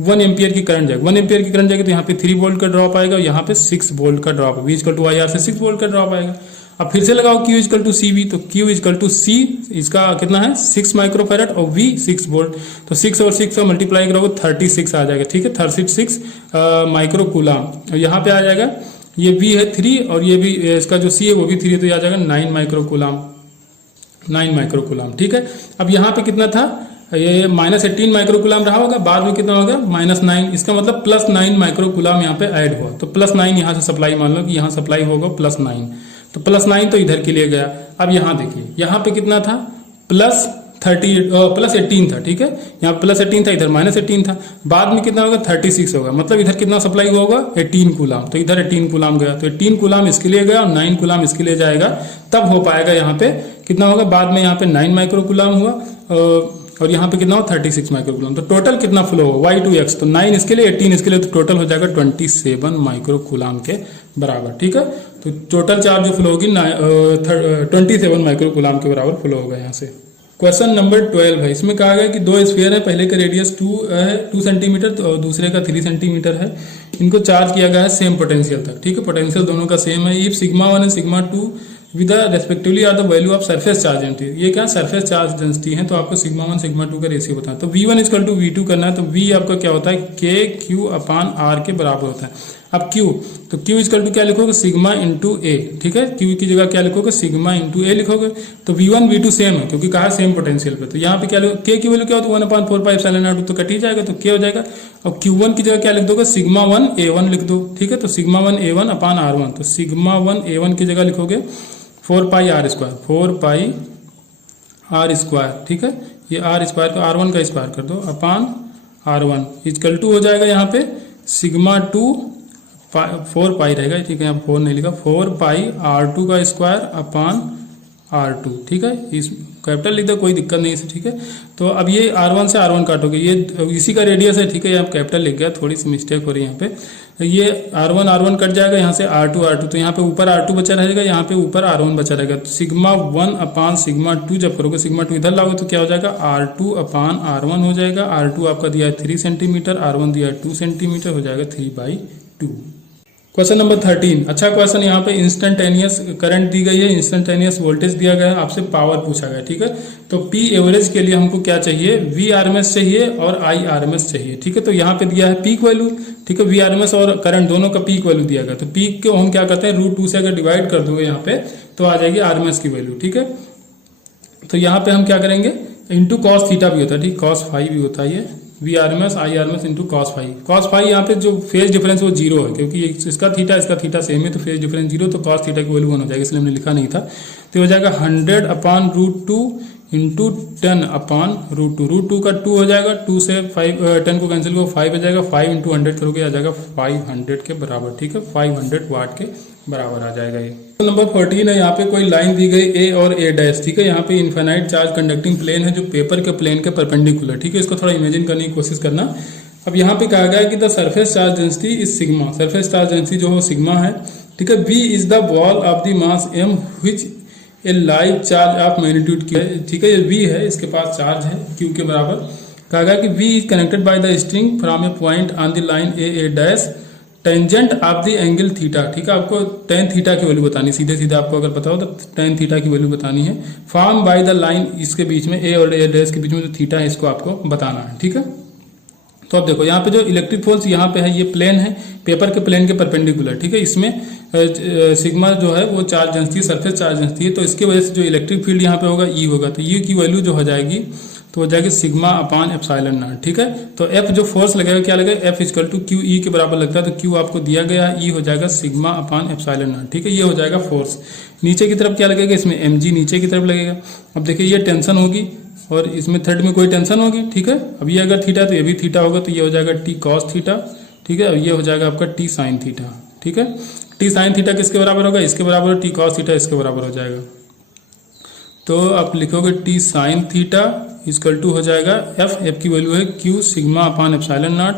1 एम्पियर की करंट जाएगा। 1 एम्पियर की करंट जाएगी तो यहाँ पे 3 वोल्ट का ड्रॉप आएगा और यहाँ पे 6 वोल्ट का drop. V equal to IR से 6 वोल्ट का ड्रॉप आएगा। अब फिर से लगाओ Q इक्वल टू CV, तो Q इक्वल टू C, इसका कितना है 6 माइक्रोफैरड और V 6 वोल्ट, तो 6 और 6 का मल्टीप्लाई करोगे 36 आ जाएगा। ठीक है, 36 माइक्रो कूलाम। और यहाँ पे आ जाएगा ये V है 3 और ये भी इसका जो C है वो भी 3 है, तो ये आ जाएगा 9 माइक्रो कूलाम, 9 माइक्रो कूलाम। ठीक है, अब यहाँ पे कितना था, ये -18 माइक्रो कूलाम रहा होगा, बाद में कितना होगा -9, इसका मतलब +9 माइक्रो कूलाम यहाँ पे ऐड हुआ। तो +9 यहाँ से सप्लाई, मान लो कि यहाँ सप्लाई होगा +9, तो +9 तो इधर के लिए गया। अब यहाँ देखिए, यहाँ पे कितना था, +18 था। ठीक है, यहाँ +18 था, इधर -18 था, बाद में कितना होगा 36 होगा, मतलब इधर कितना सप्लाई होगा 18 कूलाम, तो इधर 18 कूलाम गया, तो 18 कूलाम इसके लिए गया और 9 कूलाम इसके लिए जाएगा, तब हो पाएगा। यहाँ पे कितना होगा, बाद में यहाँ पे 9 माइक्रो कूलाम हुआ और यहाँ पे कितना हो 36 माइक्रो कूलाम। तो टोटल कितना फ्लो हो Y to X, तो 9 इसके लिए 18 इसके लिए, तो टोटल हो जाएगा 27 माइक्रो कूलाम के बराबर। ठीक है, तो टोटल चार्ज जो फ्लो होगी 27 माइक्रो कूलाम के बराबर फ्लो होगा यहाँ से। क्वेश्चन नंबर 12 है, इसमें कहा गया कि 2 स्फीयर है, पहले का रेडियस 2 सेंटीमीटर और दूसरे का 3 सेंटीमीटर है, इनको चार्ज किया गया है सेम पोटेंशियल तक। ठीक है, पोटेंशियल दोनों का सेम है। If σ1 and σ2 with respectively are the value of surface charge density. ये क्या सरफेस चार्ज डेंसिटी है, तो आपको सिग्मा 1 सिग्मा 2 का रेशियो बताना। तो V1 इक्वल टू V2 करना है, तो V आपका क्या होता है KQ/R के बराबर होता है। अब Q, तो Q इक्वल टू क्या लिखोगे सिग्मा इंटू ए, ठीक है। Q की जगह क्या लिखोगे सिग्मा इंटू ए लिखोगे। तो V1 V2 सेम है क्योंकि कहा सेम पोटेंशियल पे, तो यहाँ पे क्या K की वैल्यू क्या होती है 1/4πε0, तो कट ही जाएगा, तो K हो जाएगा। और Q1 की जगह क्या लिख दोगे सिग्मा 1 A1 लिख दो, ठीक है। तो सिग्मा 1 A1/R1, तो सिग्मा 1 A1 की जगह लिखोगे 4πr², 4πr², ठीक है। ये R स्क्वायर को R1 का स्क्वायर कर दो अपान R1 इक्वल टू हो जाएगा यहाँ पे सिग्मा 2 4 पाई रहेगा, ठीक है। यहाँ 4 नहीं लिखा, 4πr2 का स्क्वायर अपान R2, ठीक है। इस कैपिटल लिख दो, कोई दिक्कत नहीं है, ठीक है। तो अब ये R1 से R1 काटोगे, ये इसी का रेडियस है, ठीक है। यहाँ कैपिटल लिख गया, थोड़ी सी मिस्टेक हो रही है यहाँ पे। ये R1 कट जाएगा, यहाँ से R2, तो यहाँ पे ऊपर R2 बचा रहेगा, यहाँ पे ऊपर R1 बचा रहेगा। तो सिग्मा 1 अपान सिग्मा 2 जब करोगे, सिग्मा 2 इधर लाओगे तो क्या हो जाएगा R2/R1 हो जाएगा। R2 आपका दिया है 3 सेंटीमीटर, R1 दिया है 2 सेंटीमीटर, हो जाएगा 3/2। क्वेश्चन नंबर 13, अच्छा क्वेश्चन। यहाँ पे इंस्टेंटेनियस करंट दी गई है, इंस्टेंटेनियस वोल्टेज दिया गया है, आपसे पावर पूछा गया, ठीक है। तो P एवरेज के लिए हमको क्या चाहिए, VRMS चाहिए और IRMS चाहिए, ठीक है। तो यहाँ पे दिया है पीक वैल्यू, ठीक है। VRMS और करंट दोनों का पीक वैल्यू दिया गया, तो पीक को हम क्या करते हैं √2 से अगर डिवाइड कर दोगे यहाँ पे तो आ जाएगी RMS की वैल्यू, ठीक है। तो यहाँ पे हम क्या करेंगे इंटू cos थीटा भी होता है, ठीक, cos फाई भी होता है ये VRMS IRMS into cos phi. cos phi यहाँ पे जो फेज डिफरेंस वो 0 है क्योंकि इसका थीटा सेम है, तो फेज डिफरेंस 0, तो cos थीटा की वैल्यू 1 हो जाएगी, इसलिए हमने लिखा नहीं था। तो हो जाएगा 100/√2 इंटू 10/√2, √2 का 2 हो जाएगा, 2 से 10 को कैंसिल करो 5 हो जाएगा, 5 इंटू 100 करोगे आ जाएगा 500 के बराबर, ठीक है। 500 वाट के बराबर आ जाएगा ये। नंबर 14 है, यहाँ पे कोई लाइन दी गई A और A', ठीक है। यहाँ पे इनफाइनाइट चार्ज कंडक्टिंग प्लेन है जो पेपर के प्लेन के परपेंडिकुलर, ठीक है। इसको थोड़ा इमेजिन करने की कोशिश करना। अब यहाँ पे कहा गया है कि the surface charge density is sigma, surface charge density जो हो सिग्मा है, ठीक है। V is the ball of the mass m which A live charge of magnitude की है, ठीक है। ये V है, इसके पास चार्ज है Q के बराबर। कहा गया कि V is connected by the string from A point on the line A' tangent of the angle theta, ठीक है। आपको टेन थीटा की वैल्यू बतानी, सीधे सीधे आपको अगर पता हो तो टेन थीटा की वैल्यू बतानी है। फॉर्म बाय द लाइन, इसके बीच में A और A' के बीच में जो थीटा है इसको आपको बताना है, ठीक है। तो अब देखो यहाँ पे जो इलेक्ट्रिक फोर्स यहाँ पे है, ये प्लेन है पेपर के प्लेन के परपेंडिकुलर, ठीक है। इसमें सिग्मा जो है वो charge density, surface charge density है, तो इसकी वजह से जो इलेक्ट्रिक फील्ड यहाँ पे होगा E होगा, तो E की वैल्यू जो हो जाएगी तो हो जाएगी सिग्मा/ε0, ठीक है। तो F जो फोर्स लगेगा क्या लगेगा F इक्वल टू QE के बराबर लगता है, तो Q आपको दिया गया है, E हो जाएगा सिग्मा/ε0, ठीक है। ये हो जाएगा फोर्स। नीचे की तरफ क्या लगेगा, इसमें mg नीचे की तरफ लगेगा। अब देखिए ये टेंशन होगी और इसमें थ्रेड में कोई टेंशन होगी, ठीक है। अब ये अगर थीटा तो ये भी थीटा होगा, तो ये हो जाएगा T cos थीटा, ठीक है। और ये हो जाएगा आपका T sin थीटा, ठीक है। T sin थीटा किसके बराबर होगा, इसके बराबर, T cos थीटा इसके बराबर हो जाएगा। तो आप लिखोगे T sin theta equal to हो जाएगा F की वैल्यू है Q सिग्मा/ε0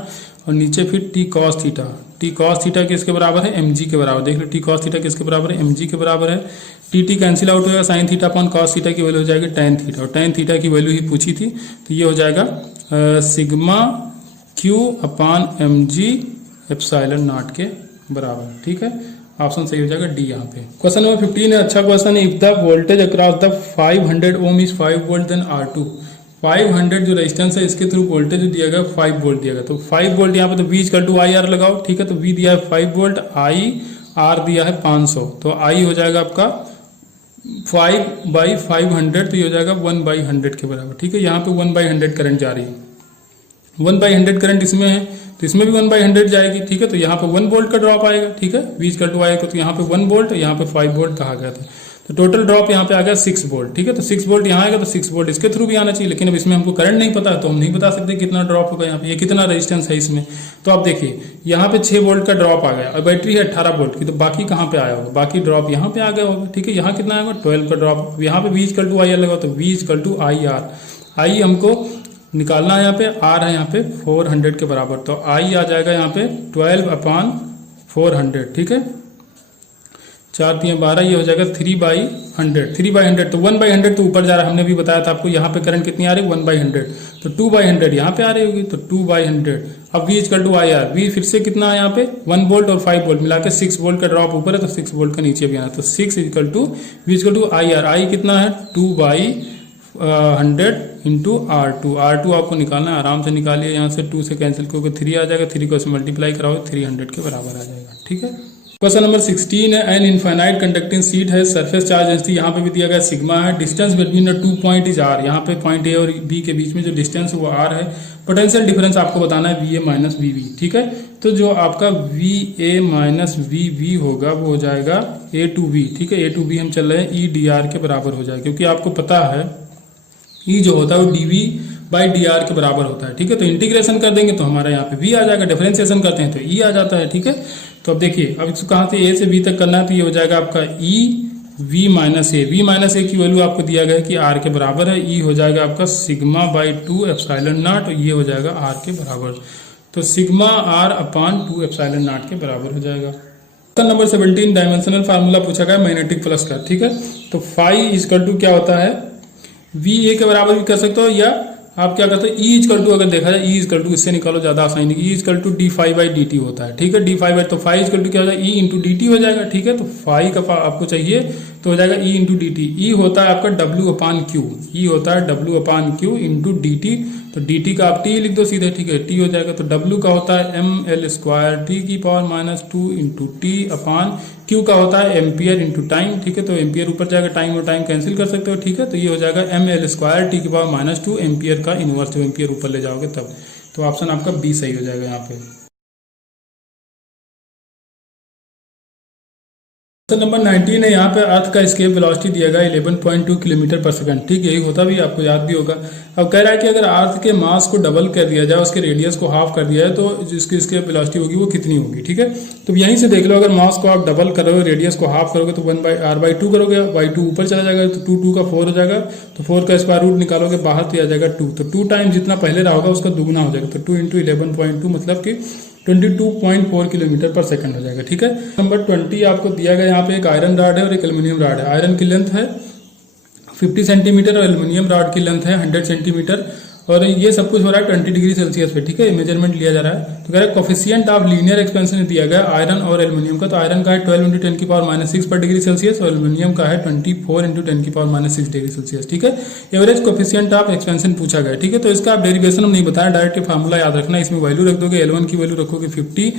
और नीचे फिर T cos थीटा किसके बराबर है mg के बराबर। देख लो T cos थीटा किसके बराबर है mg के बराबर है। T कैंसिल आउट होगा, sin थीटा/cos थीटा की वैल्यू हो जाएगी tan थीटा, और tan थीटा की वैल्यू ही पूछी थी, तो ये हो जाएगा सिग्मा Q/mg/ε0 के बराबर, ठीक है। ऑप्शन सही हो जाएगा डी यहाँ पे। क्वेश्चन नंबर 15 है, अच्छा क्वेश्चन है। If the voltage across the 500 ohm is 5 volt then R2, 500 जो रेजिस्टेंस है इसके थ्रू वोल्टेज जो दिया गया 5 वोल्ट दिया गया, तो 5 वोल्ट यहाँ पे तो V इक्वल टू IR लगाओ, ठीक है। तो V दिया है 5 वोल्ट, IR दिया है 500, तो I हो जाएगा आपका 5/500, तो ये हो जाएगा 1/100 के बराबर, ठीक है। यहाँ पे 1/100 करंट जा रही है, 1/100 करंट इसमें है, तो इसमें भी 1/100 जाएगी, ठीक है। तो यहाँ पे 1 वोल्ट का ड्रॉप आएगा, ठीक है। V इक्वल टू आएगा, तो यहाँ पे 1 वोल्ट, यहाँ पे 5 वोल्ट कहा गया था, तो टोटल ड्रॉप यहाँ पे आ गया 6 वोल्ट, ठीक है। तो 6 वोल्ट यहाँ आएगा, तो 6 वोल्ट इसके थ्रू भी आना चाहिए, लेकिन अब इसमें हमको करंट नहीं पता, तो हम नहीं बता सकते कितना ड्रॉप होगा यहाँ पे, ये कितना रेजिस्टेंस है इसमें। तो आप देखिए यहाँ पे 6 वोल्ट का ड्रॉप आ गया और बैटरी है 18 वोल्ट की, तो बाकी कहाँ पे आया होगा, बाकी ड्रॉप यहाँ पे आ गया होगा, ठीक है। यहाँ कितना आएगा 12 का ड्रॉप। यहाँ पे V इक्वल टू IR लगा, तो V equal to IR, I हमको निकालना है यहाँ पे, R है यहाँ पे 400 के बराबर, तो I आ जाएगा यहाँ पे 12/400, ठीक है। 4 3 12, ये हो जाएगा 3/100, 3/100 तो 1/100 तो ऊपर जा रहा है, हमने भी बताया था आपको। यहाँ पे करंट कितनी आ रही है 1/100, तो 2/100 यहाँ पे आ रही होगी, तो 2/100। अब V equal to I R, V फिर से कितना है यहाँ पे 1 वोल्ट और 5 वोल्ट मिला के 6 वोल्ट का ड्रॉप ऊपर है, तो 6 वोल्ट का नीचे भी आना, तो 6 equal to V equal to I R, I कितना है 2/100 इंटू R2, R2 आपको निकालना है, आराम से निकालिए, यहाँ से 2 से कैंसिल करके 3 आ जाएगा, 3 को मल्टीप्लाई कराओ 300 के बराबर आ जाएगा। ठीक है, क्वेश्चन नंबर 16 है, एन इनफाइनाइट कंडक्टिंग शीट है, सरफेस चार्ज डेंसिटी यहाँ पे भी दिया गया सिग्मा है, distance between the 2 point is R, यहाँ पे पॉइंट ए और बी के बीच में जो डिस्टेंस है वो आर है, पोटेंशियल डिफरेंस आपको बताना है V A minus V V. ठीक है, तो जो आपका V A minus V V होगा वो हो जाएगा ए टू वी। ठीक है, ए टू वी हम चल रहे हैं ई डी आर के बराबर हो जाएगा, क्योंकि आपको पता है ई जो होता है वो D V by D R के बराबर होता है। ठीक है, तो इंटीग्रेशन कर देंगे तो हमारा यहाँ पे वी आ जाएगा, डिफरेंशिएशन करते हैं तो ई आ जाता है। ठीक है, तो अब देखिए, अब इसको कहाँ से ए से बी तक करना है, तो ये हो जाएगा आपका E V minus A, V minus A की वैल्यू आपको दिया गया है कि आर के बराबर है, ई हो जाएगा आपका सिग्मा बाई 2 एप्सिलॉन नॉट, ये हो जाएगा आर के बराबर, तो sigma R upon 2 epsilon naught के बराबर हो जाएगा। क्वेश्चन नंबर 17, डायमेंशनल फार्मूला पूछा गया मैग्नेटिक फ्लक्स का। ठीक है, तो फाई इक्वल टू क्या होता है, वी ए के बराबर भी कर सकते हो, या आप क्या करते हो ई इक्वल टू, अगर देखा जाए ई इक्वल टू इससे निकालो ज्यादा आसानी, E equal to D phi by D T होता है। ठीक है, डी फाई बाई, तो फाई इक्वल टू क्या हो जाएगा ई इंटू डी टी हो जाएगा। ठीक है, तो फाई का आपको चाहिए तो हो जाएगा ई इंटू डी टी, ई होता है आपका डब्ल्यू अपान क्यू, ई होता है डब्ल्यू अपान क्यू इंटू डी टी, तो डी टी का आप टी लिख दो सीधे। ठीक है, टी हो जाएगा, तो डब्ल्यू का होता है एम एल स्क्वायर टी की power minus 2 into T upon Q का होता है एम्पियर इंटू टाइम। ठीक है, तो एम्पियर ऊपर जाएगा, टाइम और टाइम कैंसिल कर सकते हो। ठीक है, तो ये हो जाएगा एम एल स्क्वायर टी की पावर माइनस 2 एम्पियर का इनवर्स, जो एम्पियर ऊपर ले जाओगे तब, तो ऑप्शन आपका बी सही हो जाएगा यहाँ पे। क्वेश्चन नंबर 19 है, यहाँ पे अर्थ का एस्केप वेलोसिटी दिया गया 11.2 किलोमीटर पर सेकंड। ठीक है, यही होता भी आपको याद भी होगा। अब कह रहा है कि अगर अर्थ के मास को डबल कर दिया जाए, उसके रेडियस को हाफ कर दिया है, तो जिसकी एस्केप वेलोसिटी होगी वो कितनी होगी। ठीक है, तो यहीं से देख लो, अगर मास को आप डबल करोगे, रेडियस को हाफ करोगे, तो 1/r/2 करोगे, y2 ऊपर चला जाएगा, तो 2 का 4 हो जाएगा, तो 4 का स्क्वायर रूट निकालोगे बाहर तो आ जाएगा 2, तो 2 टाइम जितना पहले रहा होगा उसका दुगना हो जाएगा, तो 2 इंटू 11.2 मतलब कि 22.4 किलोमीटर पर सेकंड हो जाएगा। ठीक है, नंबर 20 आपको दिया गया, यहाँ पे एक आयरन रॉड है और एक एल्यूमिनियम रॉड है। आयरन की लेंथ है 50 सेंटीमीटर और एल्यूमिनियम रॉड की लेंथ है 100 सेंटीमीटर, और ये सब कुछ हो रहा है 20 डिग्री सेल्सियस पे। ठीक है, मेजरमेंट लिया जा रहा है, तो कह रहा है कोफिशिएंट ऑफ लीनियर एक्सपेंशन दिया गया आयरन और एल्यूमिनियम का, तो आयरन का है 12 इंटू 10 की पावर माइनस 6 पर डिग्री सेल्सियस, और एल्यूमिनियम का है 24 इंटू 10 की पावर माइनस 6 डिग्री सेल्सियस। ठीक है, एवरेज कोफिशिएंट ऑफ एक्सपेंशन पूछा गया। ठीक है, तो इसका आप डेरिवेशन हम नहीं बताया, डायरेक्ट फार्मूला याद रखना, इसमें वैल्यू रख दोगे, L1 की वैल्यू रखोगे 50,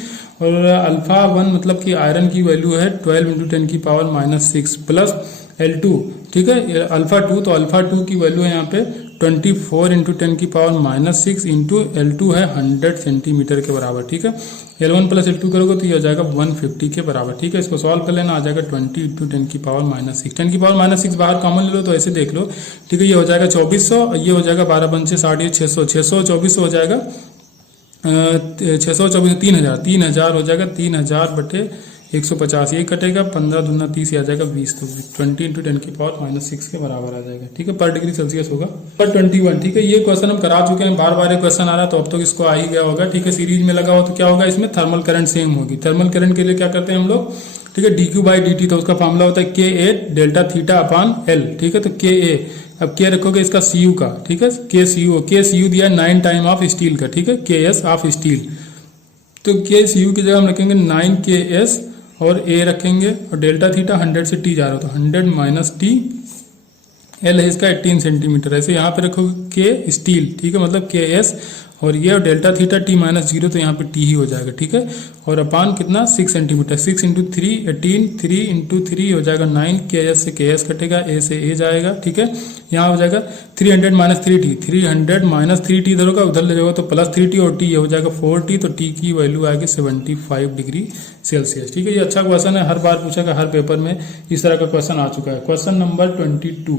और अल्फा 1 मतलब कि आयरन की वैल्यू है 12 इंटू 10 की पावर माइनस 6 प्लस L2। ठीक है, अल्फा 2, तो अल्फा 2 की वैल्यू है यहाँ पे 24 इंटू 10 की पावर माइनस 6 इंटू L2 है 100 सेंटीमीटर के बराबर। ठीक है, L1 प्लस L2 करोगे तो ये हो जाएगा 150 के बराबर। ठीक है, इसको सॉल्व कर लेना, आ जाएगा 20 इंटू 10 की पावर माइनस 6, 10 की पावर माइनस 6 बाहर कॉमन ले लो तो ऐसे देख लो। ठीक है, ये हो जाएगा 2400, ये हो जाएगा 12 पंचे 60, ये 600, 600 2400 हो जाएगा 624, 3000 हो जाएगा, 3000 बटे 150, ये कटेगा, 15 दूना 30 आ जाएगा 20, तो 20 इंटू 10 की पावर माइनस 6 के बराबर आ जाएगा। ठीक है, पर डिग्री सेल्सियस होगा, पर 21। ठीक है, ये क्वेश्चन हम करा चुके हैं, बार बार ये क्वेश्चन आ रहा है, तो अब तक इसको आ ही गया होगा। ठीक है, सीरीज में लगा हो तो क्या होगा, इसमें थर्मल करंट सेम होगी। थर्मल करंट के लिए क्या करते हैं हम लोग, ठीक है, D Q by D T, तो उसका फॉर्मूला होता है के ए डेल्टा थीटा अपॉन एल। ठीक है, तो के ए, अब के रखोगे इसका सी यू का। ठीक है, के सी यू दिया 9 टाइम ऑफ स्टील का। ठीक है, के एस ऑफ स्टील, तो के सी यू की जगह हम रखेंगे 9 के एस और ए रखेंगे, और डेल्टा थीटा 100 से टी जा रहा है, तो 100 माइनस टी, एल है इसका 18 सेंटीमीटर, ऐसे यहाँ पे रखोगे के स्टील। ठीक है, मतलब के एस, और ये डेल्टा थीटा टी माइनस 0, तो यहाँ पे टी ही हो जाएगा। ठीक है, और अपान कितना 6 सेंटीमीटर, 6 इंटू 3 18, 3 इंटू 3 हो जाएगा 9, के एस से के एस कटेगा, ए से ए जाएगा। ठीक है, यहाँ हो जाएगा 300 माइनस 3 टी, 300 माइनस 3 टी इधर होगा, उधर ले जाओगे तो प्लस 3 टी, और टी ये हो जाएगा 4 टी, तो टी की वैल्यू आएगी 75 डिग्री सेल्सियस। ठीक है, ये अच्छा क्वेश्चन है, हर बार पूछा गया, हर पेपर में इस तरह का क्वेश्चन आ चुका है। क्वेश्चन नंबर 22,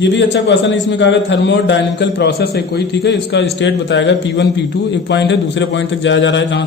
ये भी अच्छा क्वेश्चन है, इसमें कहा गया थर्मोडायनेमिकल प्रोसेस है कोई। ठीक है, इसका स्टेट बताया गया P1 P2, एक पॉइंट है, दूसरे पॉइंट तक जाया जा रहा है, जहाँ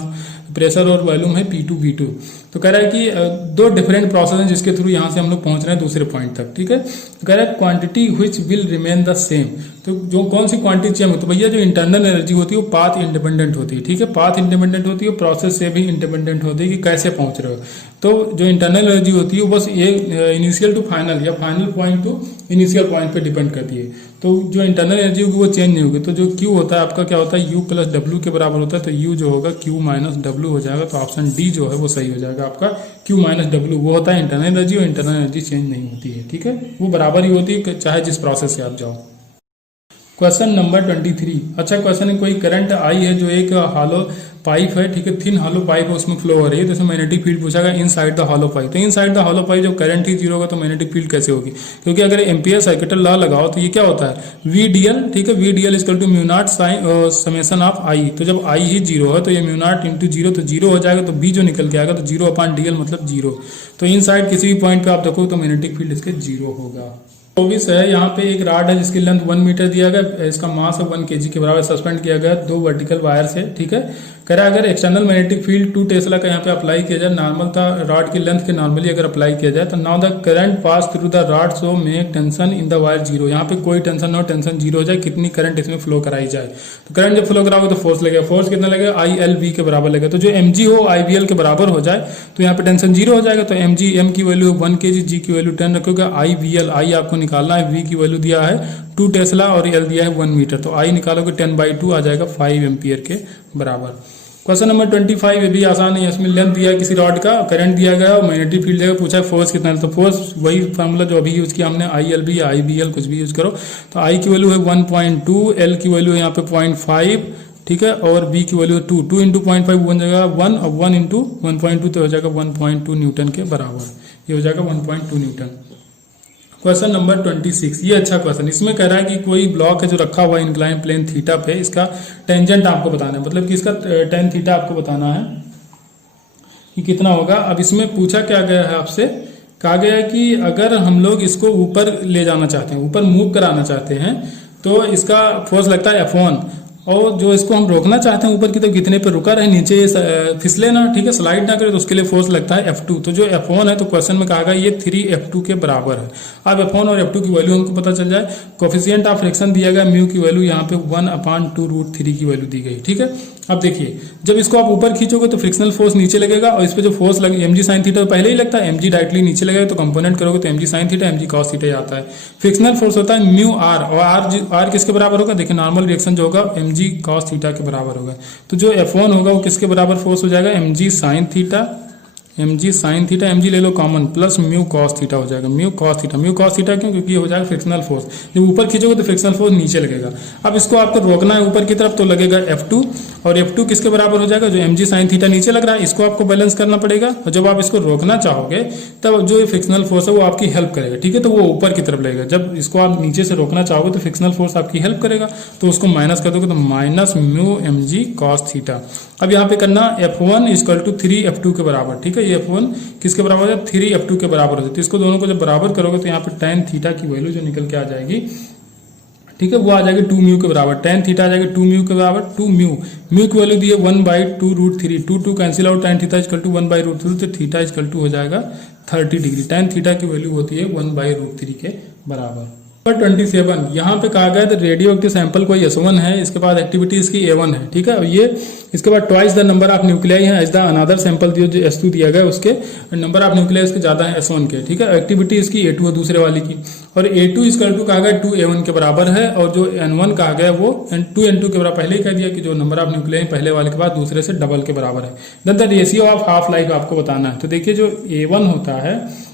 प्रेशर और वॉल्यूम है P2 V2। तो कह रहा है कि दो डिफरेंट प्रोसेस हैं जिसके थ्रू यहाँ से हम लोग पहुंच रहे हैं दूसरे पॉइंट तक, ठीक है। तो कह रहा है quantity which will remain the same. तो जो कौन सी क्वांटिटी चाहिए, तो भैया जो इंटरनल एनर्जी होती है वो पाथ इंडिपेंडेंट होती है, ठीक है। पाथ इंडिपेंडेंट होती है, प्रोसेस से भी इंडिपेंडेंट होती है कि कैसे पहुंच रहे हो। तो जो इंटरनल एनर्जी होती है वो बस ये इनिशियल टू फाइनल या final point two initial point पे डिपेंड करती है। तो जो इंटरनल एनर्जी होगी वो चेंज नहीं होगी। तो जो Q होता है आपका क्या होता है, U प्लस W के बराबर होता है। तो U जो होगा Q माइनस W हो जाएगा। तो ऑप्शन डी जो है वो सही हो जाएगा आपका, Q माइनस W वो होता है इंटरनल एनर्जी, और इंटरनल एनर्जी चेंज नहीं होती है, ठीक है। वो बराबर ही होती है चाहे जिस प्रोसेस से आप जाओ। Question number 23। अच्छा क्वेश्चन है, कोई करंट आई है जो एक हॉलो पाइप है, ठीक है, थिन हॉलो पाइप है, उसमें फ्लो हो रही है। तो इसमें मैग्नेटिक फील्ड पूछागा inside the hollow pipe. तो inside the hollow pipe जब करंट ही जीरो होगा तो मैग्नेटिक फील्ड कैसे होगी, क्योंकि अगर एम्पियर सर्किटल लॉ लगाओ तो ये क्या होता है VDL, ठीक है। VDL equal to mu naught sign summation of I. तो जब आई ही जीरो है तो ये म्यू नॉट इंटू जीरो, तो जीरो हो जाएगा। तो बी जो निकल के आएगा तो 0/dl मतलब जीरो। तो इन साइड किसी भी पॉइंट पे आप देखो तो मैग्नेटिक फील्ड इसके जीरो होगा। 24 है, यहाँ पे एक रॉड है जिसकी लेंथ 1 मीटर दिया गया, इसका मास है 1 kg के बराबर, सस्पेंड किया गया 2 वर्टिकल वायर से, ठीक है। कह रहा है अगर एक्सटर्नल मैग्नेटिक फील्ड 2 टेस्ला का यहाँ पे अप्लाई किया जाए, नॉर्मल था रॉड की लेंथ के नॉर्मली अगर अप्लाई किया जाए, तो now the current pass through the rod so make tension in the wire zero. यहाँ पे कोई टेंशन ना हो, टेंशन जीरो हो जाए, कितनी करंट इसमें फ्लो कराई जाए। तो करंट जब फ्लो कराओगे तो फोर्स लगेगा, फोर्स कितना लगेगा ILV के बराबर लगेगा। तो जो mg हो IBL के बराबर हो जाए तो यहाँ पे टेंशन जीरो हो जाएगा। तो mg m की वैल्यू 1 kg, g की वैल्यू 10 रखोगे, IBL I आपको निकालना है, v की वैल्यू दिया है 2 टेस्ला और L दिया है 1 मीटर। तो I निकालोगे 10/2 आ जाएगा 5 एम्पियर के बराबर। क्वेश्चन नंबर 25 ये भी आसान है। इसमें लेंथ दिया है किसी रॉड का, करंट दिया गया और मैग्नेटिक फील्ड दिया, पूछा है फोर्स कितना है। तो फोर्स वही फार्मूला जो अभी यूज किया हमने, ILB या IBL कुछ भी यूज करो। तो I की वैल्यू है 1.2, L की वैल्यू है यहाँ पे 0.5, ठीक है, और B की वैल्यू 2, 2 इंटू 0.5 बन जाएगा 1, और 1 इंटू 1.2 तो हो जाएगा 1.2 न्यूटन के बराबर। ये हो जाएगा 1.2 न्यूटन। क्वेश्चन नंबर 26, ये अच्छा क्वेश्चन। इसमें कह रहा है कि कोई ब्लॉक है जो रखा हुआ है इंक्लाइन प्लेन थीटा पे, इसका टेंजेंट आपको बताना है, मतलब कि इसका टेन थीटा आपको बताना है कि कितना होगा। अब इसमें पूछा क्या गया है आपसे, कहा गया है कि अगर हम लोग इसको ऊपर ले जाना चाहते हैं, ऊपर मूव कराना चाहते हैं, तो इसका फोर्स लगता है F1, और जो इसको हम रोकना चाहते हैं ऊपर की तो कितने पे रुका रहे, नीचे फिसले ना, ठीक है, स्लाइड ना करे, तो उसके लिए फोर्स लगता है F2। तो जो F1 है तो क्वेश्चन में कहा गया ये 3F2 के बराबर है। अब F1 और F2 की वैल्यू हमको पता चल जाए। कोफिशिएंट ऑफ फ्रिक्शन दिया गया, म्यू की वैल्यू यहाँ पे 1/2√3 की वैल्यू दी गई, ठीक है। अब देखिए जब इसको आप ऊपर खींचोगे तो फ्रिक्शनल फोर्स नीचे लगेगा, और इस पे जो फोर्स लगे mg sin थीटा पहले ही लगता है, mg डायरेक्टली नीचे लगेगा, तो कंपोनेंट करोगे तो mg sin theta mg cos theta आता है। फ्रिक्शनल फोर्स होता है म्यू r, और r किसके बराबर होगा, देखिए नॉर्मल रिएक्शन जो होगा mg cos थीटा के बराबर होगा। तो जो F1 होगा वो किसके बराबर फोर्स हो जाएगा, mg sin थीटा, mg ले लो common, plus mu cos theta हो जाएगा, म्यू कॉस थीटा क्यों, क्योंकि ये हो जाएगा फ्रिक्शनल फोर्स। जब ऊपर खींचोगे तो फ्रिक्शनल फोर्स नीचे लगेगा। अब इसको आपको रोकना है ऊपर की तरफ, तो लगेगा F2, और F2 किसके बराबर हो जाएगा, जो mg sin थीटा नीचे लग रहा है, इसको आपको बैलेंस करना पड़ेगा। और जब आप इसको रोकना चाहोगे तब जो फ्रिक्शनल फोर्स है वो आपकी हेल्प करेगा, ठीक है, तो वो ऊपर की तरफ लगेगा। जब इसको आप नीचे से रोकना चाहोगे तो फ्रिक्शनल फोर्स आपकी हेल्प करेगा, तो उसको माइनस कर दोगे तो minus mu mg cos theta. अब यहाँ पे करना F1 इक्वल टू 3F2 के बराबर, ठीक है। ये F1 किसके बराबर है, 3F2 के बराबर है। तो इसको दोनों को जब बराबर करोगे तो यहाँ पे tan थीटा की वैल्यू जो निकल के आ जाएगी, ठीक है, वो आ जाएगी 2 म्यू के बराबर। tan थीटा आ जाएगा 2 म्यू के बराबर, 2 म्यू, म्यू की वैल्यू दी है 1/2√3, 2 cancel out, tan theta equal to 1/√3, तो थीटा इक्वल टू हो जाएगा 30 डिग्री। tan थीटा की वैल्यू होती है 1/√3 के बराबर। 27 यहाँ पे कहा गया रेडियो एक्टिव सैंपल कोई S1 है, इसके बाद एक्टिविटी इसकी A1 है, ठीक है। और ये इसके बाद twice the number of nuclei है एज द अनदर सैंपल जो S2 दिया गया, उसके नंबर ऑफ न्यूक्लियाई इसके ज्यादा है S1 के, ठीक है। एक्टिविटी इसकी A2 है दूसरे वाली की, और A2 इक्वल टू कहा गया 2A1 के बराबर है, और जो N1 कहा गया वो 2N2 के बराबर। पहले ही कह दिया कि जो नंबर ऑफ न्यूक्लियाई पहले वाले के बाद दूसरे से डबल के बराबर है। Then the ratio of half life आपको बताना है। तो देखिए जो A1 होता है,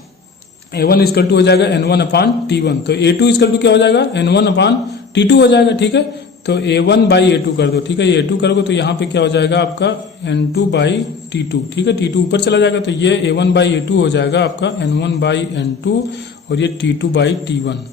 A1 इक्वल टू हो जाएगा N1/T1, तो A2 इक्वल टू क्या हो जाएगा, N1/T2 हो जाएगा, ठीक है। तो A1/A2 कर दो, ठीक है, ये A2 करोगे तो यहाँ पे क्या हो जाएगा आपका N2/T2, ठीक है, T2 ऊपर चला जाएगा, तो ये A1/A2 हो जाएगा आपका N1/N2, और ये T2/T1।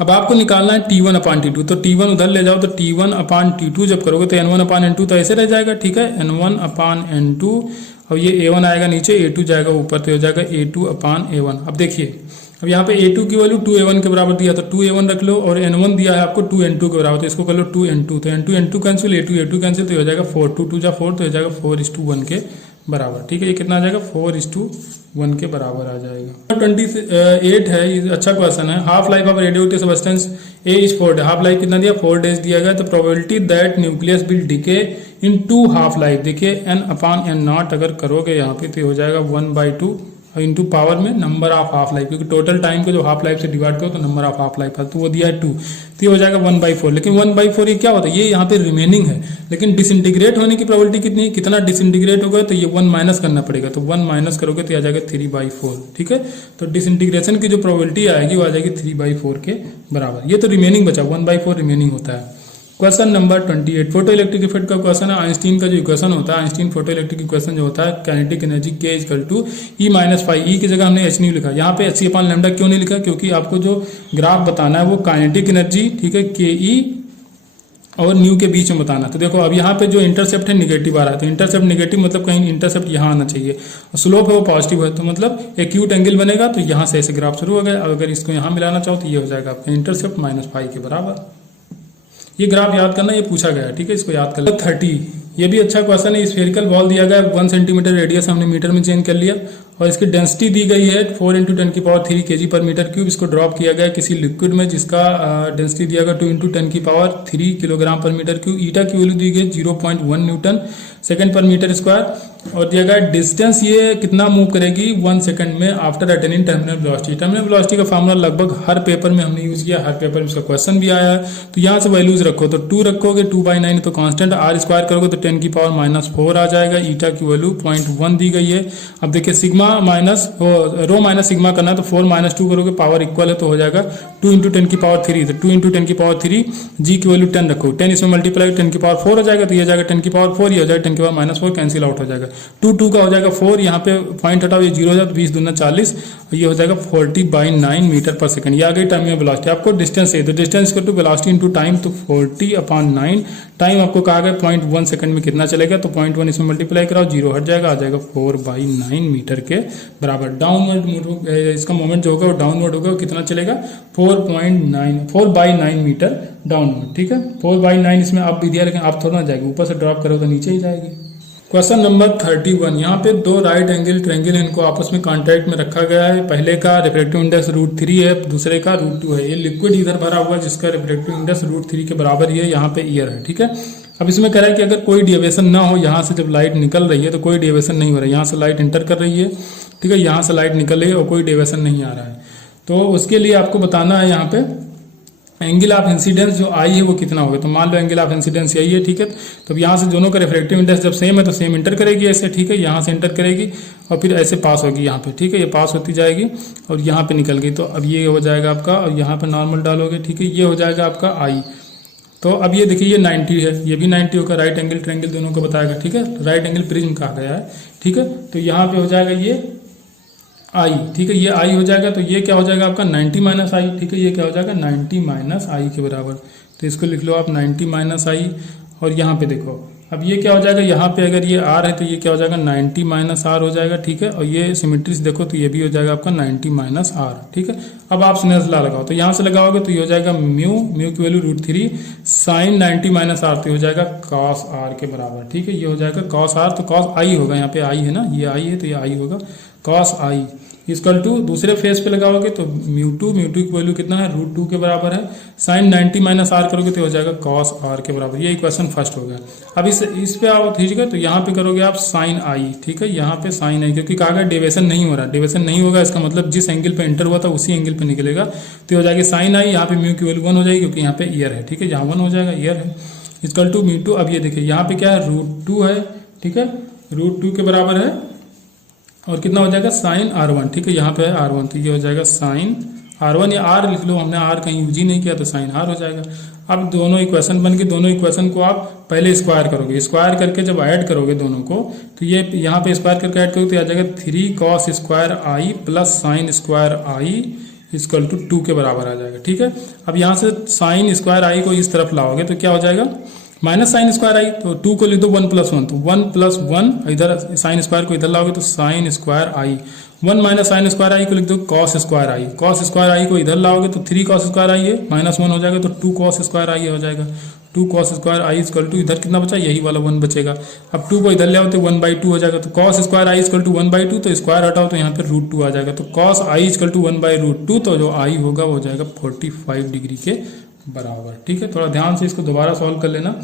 अब आपको निकालना है T1/T2, तो T1 उधर ले जाओ, तो T1/T2 जब करोगे तो N1/N2 तो ऐसे रह जाएगा, ठीक है, N1/N2, और ये A1 आएगा नीचे, A2 जाएगा ऊपर, तो हो जाएगा A2/A1। अब देखिए अब यहाँ पे A2 की वैल्यू 2A1 के बराबर दिया, तो 2A1 रख लो, और N1 दिया है आपको 2N2 के बराबर, तो इसको कर लो 2N2, तो N2 कैंसिल, A2 कैंसिल, तो ये हो जाएगा 4, 2 2 जा 4, तो ये जाएगा 4:1 के बराबर। ठीक है, ये कितना आ जाएगा 4:1 के बराबर आ जाएगा। 28 है, ये अच्छा क्वेश्चन है। Half life of radioactive substance A is 4 day, half life कितना दिया 4 डेज दिया गया, तो probability that nucleus will decay in 2 half life, देखिए n/n0 अगर करोगे यहाँ पे तो हो जाएगा 1/2 इंटू पावर में नंबर ऑफ हाफ लाइफ, क्योंकि टोटल टाइम को जो हाफ लाइफ से डिवाइड करो तो नंबर ऑफ हाफ लाइफ है, तो वो दिया है 2, तो ये हो जाएगा 1/4। लेकिन 1/4 ये क्या होता है, ये यहाँ पे रिमेनिंग है, लेकिन डिसइंटीग्रेट होने की प्रोबेबिलिटी कितनी है, कितना डिसइंटीग्रेट होगा, तो ये 1 माइनस करना पड़ेगा, तो 1 माइनस करोगे तो आ जाएगा 3/4। ठीक है, तो डिसइंटीग्रेशन की जो प्रोबेबिलिटी आएगी वो आ जाएगी 3/4 के बराबर। ये तो रिमेनिंग बचा, 1/4 रिमेनिंग होता है। Question number 28, photo electric effect का क्वेश्चन है। आइंस्टीन का जो इक्वेशन होता है, आइंस्टीन फोटो इलेक्ट्रिक इक्वेशन जो होता है, काइनेटिक एनर्जी K = E-5, ई की जगह हमने H नहीं लिखा, यहाँ पे h/λ क्यों नहीं लिखा, क्योंकि आपको जो ग्राफ बताना है वो काइनेटिक एनर्जी, ठीक है, KE और न्यू के बीच में बताना। तो देखो अब यहाँ पे जो इंटरसेप्ट है निगेटिव आ रहा है, तो इंटरसेप्ट निगेटिव मतलब कहीं इंटरसेप्ट यहाँ आना चाहिए, और स्लोप है वो पॉजिटिव है, तो मतलब एक्यूट एंगल बनेगा, तो यहाँ से ऐसे ग्राफ शुरू हो गया। अगर इसको यहाँ मिलाना चाहो तो ये हो जाएगा आपका इंटरसेप्ट -5 के बराबर। ये ग्राफ याद करना, ये पूछा गया है, ठीक है, इसको याद कर लो। 30, ये भी अच्छा क्वेश्चन है। स्फेरिकल बॉल दिया गया है, 1 सेंटीमीटर रेडियस हमने मीटर में चेंज कर लिया, और इसकी डेंसिटी दी गई है 4 × 10³ kg/m³। इसको ड्रॉप किया गया किसी लिक्विड में जिसका डेंसिटी दिया गया 2 × 10³ kg/m³। ईटा की वैल्यू दी गई 0.1 न्यूटन सेकंड पर मीटर स्क्वायर, और दिया गया डिस्टेंस ये कितना मूव करेगी 1 सेकंड में after attaining terminal velocity. Terminal velocity का फार्मूला लगभग हर पेपर में हमने यूज किया, हर पेपर में इसका क्वेश्चन भी आया है। तो यहाँ से वैल्यूज रखो, तो 2 रखोगे, 2/9 तो कांस्टेंट, r² करोगे तो 10⁻⁻4 आ जाएगा। ईटा की वैल्यू 0.1 दी गई है। अब देखिए sigma minus rho minus sigma करना है, तो 4 - 2 करोगे, पावर इक्वल है तो हो जाएगा 2 × 10⁻3, तो 2 × 10⁻3, जी की वैल्यू 10 रखो, 10 इसमें मल्टीप्लाई 10⁻4 हो जाएगा, तो ये जाएगा 10⁻4, ये हो जाएगा 10⁻⁻4, कैंसिल आउट हो जाएगा। 2 का हो जाएगा 4, यहाँ पे पॉइंट हटाओ, ये 0 हो जाएगा, 20 दूना 40, ये हो जाएगा 40/9 मीटर/सेकंड। ये आ गई टर्मिनल वेलोसिटी। आपको डिस्टेंस है, तो distance equal to velocity into time, तो 40/9, टाइम आपको कहा गया 0.1 सेकंड में कितना चलेगा, तो 0.1 इसमें मल्टीप्लाई कराओ, 0 हट जाएगा, आ जाएगा 4/9 मीटर के बराबर। डाउनवर्ड इसका मोमेंट जो होगा वो डाउनवर्ड होगा, वो कितना चलेगा 4/9 मीटर डाउनवर्ड। ठीक है, 4/9 इसमें आप भी दिया, लेकिन आप थोड़ा ना जाएगी, ऊपर से ड्रॉप करो तो नीचे ही जाएगी। क्वेश्चन नंबर 31, यहाँ पे 2 राइट एंगल ट्रायंगल इनको आपस में कॉन्टैक्ट में रखा गया है। पहले का रिफ्रैक्टिव इंडेक्स √3 है, दूसरे का √2 है। ये लिक्विड इधर भरा हुआ है जिसका रिफ्रैक्टिव इंडेक्स √3 के बराबर ही है, यहाँ पे ईयर है। ठीक है, अब इसमें कह रहा है कि अगर कोई डेविएशन ना हो, यहाँ से जब लाइट निकल रही है तो कोई डेविएशन नहीं हो रहा है, यहाँ से लाइट इंटर कर रही है, ठीक है, यहाँ से लाइट निकल रही है और कोई डेविएशन नहीं आ रहा है, तो उसके लिए आपको बताना है यहाँ पे एंगल ऑफ इंसिडेंस जो आई है वो कितना होगा। तो मान लो एंगल ऑफ इंसिडेंस यही है, ठीक है, तो यहाँ से दोनों का रिफ्रैक्टिव इंडेक्स जब सेम है तो सेम इंटर करेगी ऐसे, ठीक है, यहाँ से इंटर करेगी और फिर ऐसे पास होगी यहाँ पे, ठीक है, ये पास होती जाएगी और यहाँ पे निकल गई, तो अब ये हो जाएगा आपका, और यहाँ पे नॉर्मल डालोगे, ठीक है, ये हो जाएगा आपका आई। तो अब ये देखिए ये 90 है, ये भी 90 होगा, राइट एंगल ट्रायंगल दोनों को बताएगा, ठीक है, राइट एंगल प्रिज्म कहा गया है, ठीक है, तो यहाँ पे हो जाएगा ये आई, ठीक है, ये आई हो जाएगा, तो ये क्या हो जाएगा आपका 90 - आई, ठीक है, ये क्या हो जाएगा 90 - आई के बराबर, तो इसको लिख लो आप 90 - आई, और यहाँ पे देखो अब ये क्या हो जाएगा, यहाँ पे अगर ये आर है तो ये क्या हो जाएगा 90 - आर हो जाएगा, ठीक है, और ये सिमेट्री से देखो तो ये भी हो जाएगा आपका 90 - आर, ठीक है। अब आप सिनेस ला लगाओ, तो यहाँ से लगाओगे तो ये हो जाएगा म्यू की वैल्यू √3 साइन 90 - आर, तो हो जाएगा कॉस आर के बराबर, ठीक है, ये हो जाएगा कॉस आर, तो कॉस आई होगा, यहाँ पे आई है ना, ये आई है तो ये आई होगा कॉस आई इक्वल टू, दूसरे फेस पे लगाओगे तो म्यू2 की वैल्यू कितना है √2 के बराबर है, साइन 90 - आर करोगे तो हो जाएगा कॉस आर के बराबर। ये इक्वेशन फर्स्ट हो गया। अब इस पे आओ, ठीक है, तो यहाँ पे करोगे आप साइन आई, ठीक है, यहाँ पे साइन आई, क्योंकि कहा गया डेविएशन नहीं हो रहा, डेविएशन नहीं होगा, इसका मतलब जिस एंगल पे एंटर हुआ था उसी एंगल पे निकलेगा, तो हो जाएगी साइन आई, यहाँ पे म्यू की वैल्यू 1 हो जाएगी क्योंकि यहाँ पे ईयर है, ठीक है, यहाँ 1 हो जाएगा, ईयर है, इक्वल टू म्यू2। अब ये देखिए यहाँ पे क्या है √2 है, ठीक है, √2 के बराबर है, और कितना हो जाएगा साइन R1, ठीक है, यहाँ पे है R1, तो ये हो जाएगा साइन R1, या R लिख लो, हमने R कहीं यूज ही नहीं किया तो साइन R हो जाएगा। अब दोनों इक्वेशन बन के, दोनों इक्वेशन को आप पहले स्क्वायर करोगे, स्क्वायर करके जब ऐड करोगे दोनों को, तो ये यहाँ पे स्क्वायर करके ऐड करोगे तो आ जाएगा 3 cos square I plus sine square I equal to 2 के बराबर आ जाएगा, ठीक है। अब यहाँ से साइन स्क्वायर आई को इस तरफ लाओगे तो क्या हो जाएगा माइनस साइन स्क्वायर आई तो 2 को लिख दो 1 + 1, तो 1 + 1 इधर साइन स्क्वायर को इधर लाओगे तो साइन स्क्वायर आई। 1 माइनस साइन स्क्वायर आई को लिख दो कॉस स्क्वायर आई। कॉस स्क्वायर आई को इधर लाओगे तो 3 कॉस स्क्वायर आई है, -1 हो जाएगा तो 2 कॉस स्क्वायर आई हो जाएगा। 2 cos square I equal to इधर कितना बचा, यही वाला 1 बचेगा। अब 2 को इधर ले आओ तो 1/2 हो जाएगा, तो cos square I equal to 1/2, तो स्क्वायर हटाओ तो यहाँ पे √2 आ जाएगा, तो कॉस आई इक्वल टू 1/√2, तो जो आई होगा वो हो जाएगा 45 डिग्री के बराबर। ठीक है, थोड़ा ध्यान से इसको दोबारा सॉल्व कर लेना।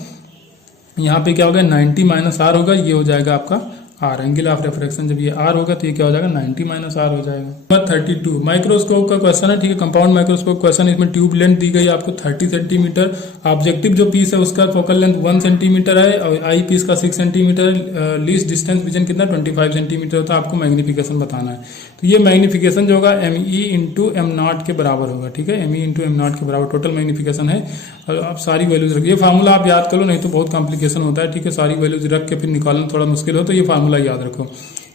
यहाँ पे क्या होगा 90 - r होगा, ये हो जाएगा आपका आर, एंगल ऑफ रिफ्रैक्शन। जब ये आर होगा तो ये क्या हो जाएगा 90 - r हो जाएगा। नंबर 32 माइक्रोस्कोप का क्वेश्चन है। ठीक है, कंपाउंड माइक्रोस्कोप क्वेश्चन। इसमें ट्यूब लेंथ दी गई आपको 30 सेंटीमीटर, ऑब्जेक्टिव जो पीस है उसका फोकल लेंथ 1 सेंटीमीटर है और आई पीस का 6 सेंटीमीटर, लीस्ट डिस्टेंस विजन कितना 25 सेंटीमीटर होता है। आपको मैग्निफिकेशन बताना है, तो ये मैग्निफिकेशन जो होगा ME × M0 के बराबर होगा। ठीक है, ME × M0 के बराबर टोटल मैग्निफिकेशन है। और आप सारी वैल्यूज रखिए, ये फार्मूला आप याद कर लो, नहीं तो बहुत कॉम्प्लिकेशन होता है। ठीक है, सारी वैल्यूज रख के फिर निकालना थोड़ा मुश्किल हो, तो ये फार्मूला याद रखो।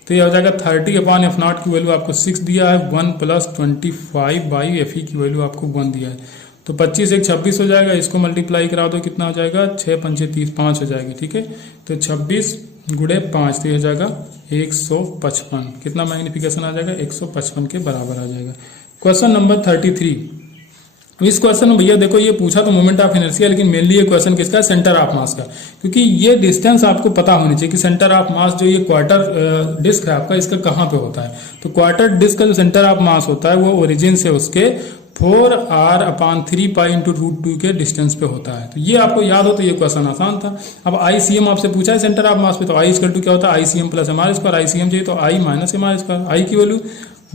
तो ये हो जाएगा 30/F0 की वैल्यू आपको 6 दिया है, 1 + 25/FE की वैल्यू आपको 1 दिया है, तो 25 × 1 = 26 हो जाएगा। इसको मल्टीप्लाई करा दो कितना हो जाएगा 6 × 5 = 30, 5 हो जाएगी। ठीक है, तो 26 × 5 तो ये हो जाएगा 155। कितना मैग्निफिकेशन आ जाएगा 155 के बराबर आ जाएगा। Question number 33। इस क्वेश्चन में भैया देखो ये पूछा तो मोमेंट ऑफ इनर्शिया, लेकिन मेनली ये क्वेश्चन किसका है, सेंटर ऑफ मास का, क्योंकि ये डिस्टेंस आपको पता होनी चाहिए कि सेंटर ऑफ मास जो ये क्वार्टर डिस्क है आपका, इसका कहाँ पे होता है। तो क्वार्टर डिस्क का जो सेंटर ऑफ मास होता है वो ओरिजिन से उसके 4r/3π × √2 के डिस्टेंस पे होता है। तो ये आपको याद हो तो ये क्वेश्चन आसान था। अब ICM आपसे पूछा है सेंटर ऑफ मास पे, तो I = क्या होता है ICM + mr²। ICM चाहिए तो I - mr², I की वैल्यु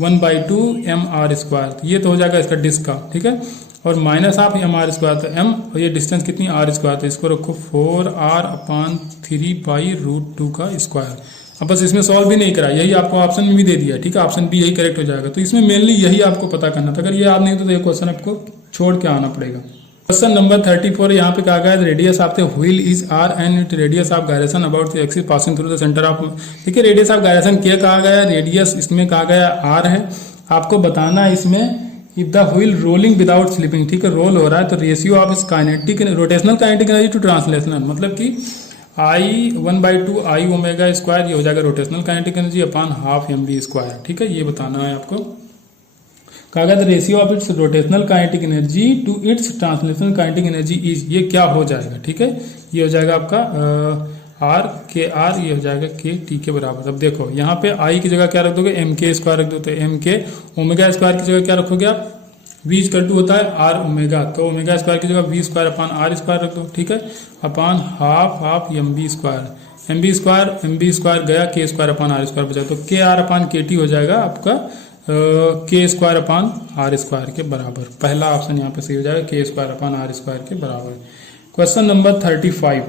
1/2 mr², तो ये तो हो जाएगा इसका डिस्क का। ठीक है, और -12 mr², तो m और ये डिस्टेंस कितनी r², तो इसको रखो 4r/3π √2 का स्क्वायर। अब बस इसमें सॉल्व भी नहीं करा, यही आपको ऑप्शन में भी दे दिया। ठीक है, ऑप्शन बी यही करेक्ट हो जाएगा। तो इसमें मेनली यही आपको पता करना था, अगर ये याद नहीं तो ये क्वेश्चन आपको छोड़ के आना पड़ेगा। क्वेश्चन नंबर 34 यहाँ पे कहा गया है radius of the wheel is r and radius of gyration about the axis passing through the centre of. ठीक है, रेडियस ऑफ गायरेशन क्या कहा गया है, रेडियस इसमें कहा गया r है। आपको बताना है इसमें if the wheel rolling without slipping, ठीक है, रोल हो रहा है तो रेशियो ऑफ इस kinetic rotational kinetic energy to translational, मतलब कि I 1/2 I ω², ये हो जाएगा rotational kinetic energy upon ½ mv²। ठीक है, ये बताना है आपको। कहा गया the ratio of its rotational kinetic energy to its translational kinetic energy is, ये क्या हो जाएगा। ठीक है, ये हो जाएगा आपका r k r, ये हो जाएगा k t के बराबर। अब देखो यहाँ पे I की जगह क्या रख दोगे mk² रख दो, तो mk ω² की जगह क्या रखोगे आप v = होता है r ω, तो ω² की जगह v² अपॉन r² रख दो। ठीक है, अपॉन ½ mv² गया, k² अपॉन r² बचा, तो kr अपॉन kt हो जाएगा आपका k² अपॉन r² के बराबर। पहला ऑप्शन यहाँ पे सही हो जाएगा, k² अपॉन r² के बराबर। Question number 35।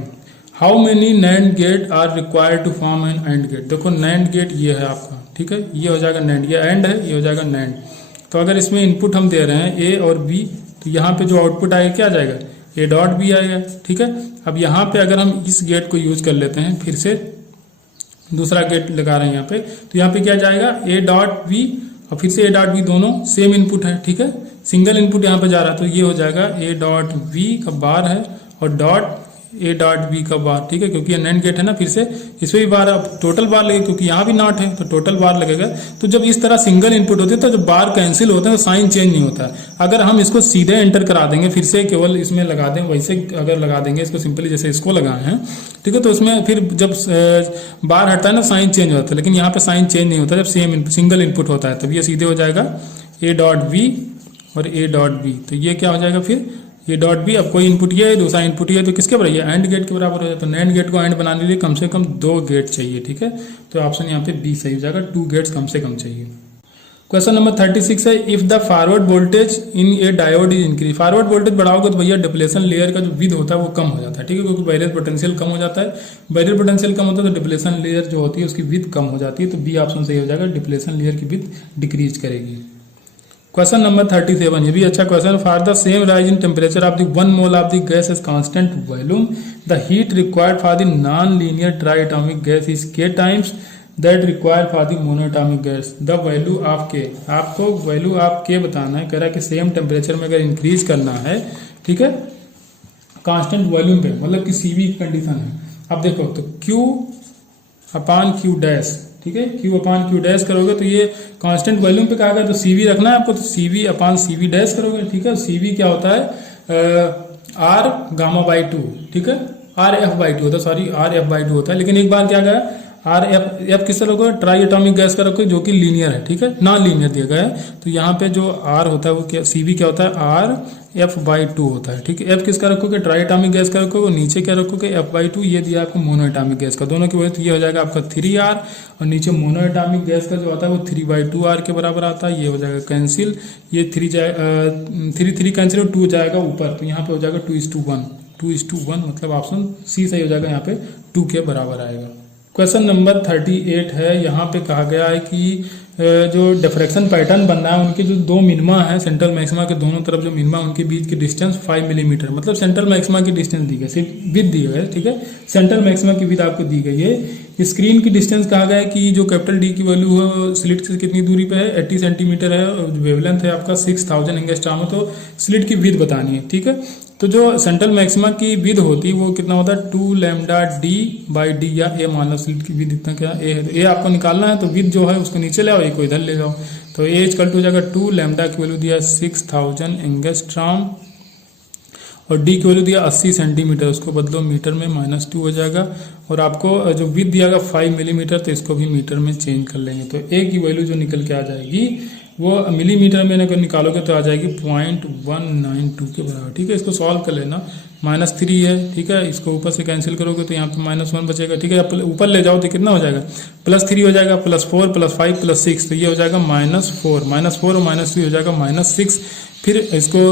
How many NAND gate are required to form an AND gate. देखो नैंड गेट ये है आपका, ठीक है, ये हो जाएगा नैंड, ये एंड है, ये हो जाएगा नैंड। तो अगर इसमें इनपुट हम दे रहे हैं a और b, तो यहाँ पे जो आउटपुट आएगा क्या आ जाएगा a.b आएगा। ठीक है, अब यहाँ पे अगर हम इस गेट को यूज कर लेते हैं, फिर से दूसरा गेट लगा रहे हैं यहाँ पे, तो यहाँ पे क्या जाएगा a.b और फिर से a.b, दोनों सेम इनपुट है। ठीक है, सिंगल इनपुट यहाँ पे जा रहा है, तो ये हो जाएगा a.b का बार है और a.b का बार। ठीक है, क्योंकि ये नैंड गेट है ना, फिर से इसमें भी बार, अब टोटल बार लगेगा क्योंकि यहाँ भी नॉट है, तो टोटल बार लगेगा। तो जब इस तरह सिंगल इनपुट होते हैं तो जब बार कैंसिल होते हैं तो साइन चेंज नहीं होता है। अगर हम इसको सीधे एंटर करा देंगे, फिर से केवल इसमें लगा दें, वैसे अगर लगा देंगे इसको सिंपली जैसे इसको लगाए हैं, ठीक है, तो उसमें फिर जब बार हटता है ना साइन चेंज होता है, लेकिन यहाँ पे साइन चेंज नहीं होता जब सिंगल इनपुट होता है, तब ये सीधे हो जाएगा a.b और a.b। तो ये क्या हो जाएगा फिर a.b, अब कोई इनपुट ये है, दूसरा इनपुट ये है, तो किसके बराबर, ये एंड गेट के बराबर हो जाता है। तो नैंड गेट को एंड बनाने के लिए कम से कम 2 गेट चाहिए। ठीक है, तो ऑप्शन यहाँ पे बी सही हो जाएगा, 2 गेट्स कम से कम चाहिए। क्वेश्चन नंबर 36 है if the forward voltage in a diode is increase. Forward voltage बढ़ाओगे तो भैया डिप्लेशन लेयर का जो विद होता है वो कम हो जाता है। ठीक है, क्योंकि बैरियर पोटेंशियल कम हो जाता है, बैरियर पोटेंशियल कम होता है तो डिप्लेशन लेयर जो होती है उसकी विद कम हो जाती है। तो बी ऑप्शन सही हो जाएगा, डिप्लेशन लेयर की विद डिक्रीज करेगी। क्वेश्चन नंबर 37, ये भी अच्छा question. For the same rise in temperature of the 1 mole of the gas is constant volume, the heat required for the non linear triatomic gas is k times that required for the monoatomic gas. The value of k, आपको value of k बताना है। कह रहा है कि same temperature में अगर increase करना है, ठीक है, कांस्टेंट वॉल्यूम पे, मतलब कि सीवी की कंडीशन है। अब देखो तो क्यू अपान क्यू डैश, ठीक है, क्यू अपान क्यू डैश करोगे तो ये कांस्टेंट वॉल्यूम पे कहा गया, तो सीवी रखना है आपको, तो सीवी अपान सीवी डैश करोगे, ठीक है। सीवी क्या होता है, आर गामा बाई 2, ठीक है, आर एफ बाई 2 होता है, सॉरी आर एफ बाई 2 होता है। लेकिन एक बार क्या गया, आर एफ किस तरह का, ट्राई एटॉमिक गैस का रखो जो कि लीनियर है, ठीक है, नॉन लीनियर दिया गया है। तो यहाँ पे जो आर होता है वो क्या, सीवी क्या होता है, आर एफ बाई 2 होता है, ठीक है। एफ किसका रखोगे, ट्राई एटॉमिक गैस का रखोगे, नीचे क्या रखोगे, एफ बाई 2, ये दिया आपको मोनो एटॉमिक गैस का, दोनों की वजह, तो ये हो जाएगा आपका 3R, और नीचे मोनो एटॉमिक गैस का जो आता है वो 3/2R के बराबर आता है, ये हो जाएगा कैंसिल, ये 3 कैंसिल और 2 जाएगा ऊपर, तो यहाँ पे हो जाएगा 2:1, 2:1, मतलब ऑप्शन सी सही हो जाएगा, यहाँ पे 2 के बराबर आएगा। क्वेश्चन नंबर 38 है, यहाँ पे कहा गया है कि जो डिफ्रैक्शन पैटर्न बन रहा है उनके जो दो मिनिमा है, सेंट्रल मैक्सिमा के दोनों तरफ जो मिनिमा उनके बीच की डिस्टेंस 5 मिलीमीटर, मतलब सेंट्रल मैक्सिमा की डिस्टेंस दी गई, सिर्फ विद दी गई है, ठीक है, सेंट्रल मैक्सिमा की विद आपको दी गई है। स्क्रीन की डिस्टेंस कहा गया है कि जो कैपिटल डी की वैल्यू है स्लिट से कितनी दूरी पे है, 80 सेंटीमीटर है, और वेवलेंथ है आपका 6000 एंगस्ट्रॉम, तो स्लिट की विद बतानी है, ठीक है। तो जो सेंट्रल मैक्सिमा की विद होती है वो कितना होता है, 2 लैम्डा डी बाई डी, या ए मान लो, स्लिट की विद इतना क्या ए है, तो ए आपको निकालना है, तो विद जो है उसको नीचे ले आओ, ए को इधर ले जाओ, तो ए इक्वल टू हो जाएगा 2 लैम्डा की वैल्यू दिया 6000 एंगस्ट्रॉम, और डी की वैल्यू दिया 80 सेंटीमीटर, उसको बदलो मीटर में, -2 हो जाएगा, और आपको जो विद दिया गया 5 मिलीमीटर, तो इसको भी मीटर में चेंज कर लेंगे, तो ए की वैल्यू जो निकल के आ जाएगी वो मिलीमीटर में अगर निकालोगे तो आ जाएगी 0.192 के बराबर, ठीक है। इसको सॉल्व कर लेना, -3 है, ठीक है, इसको ऊपर से कैंसिल करोगे तो यहाँ पे -1 बचेगा, ठीक है, ऊपर ले जाओ तो कितना हो जाएगा, +3 हो जाएगा, +4 +5 +6, तो ये हो जाएगा -4 और -3 हो जाएगा -6, फिर इसको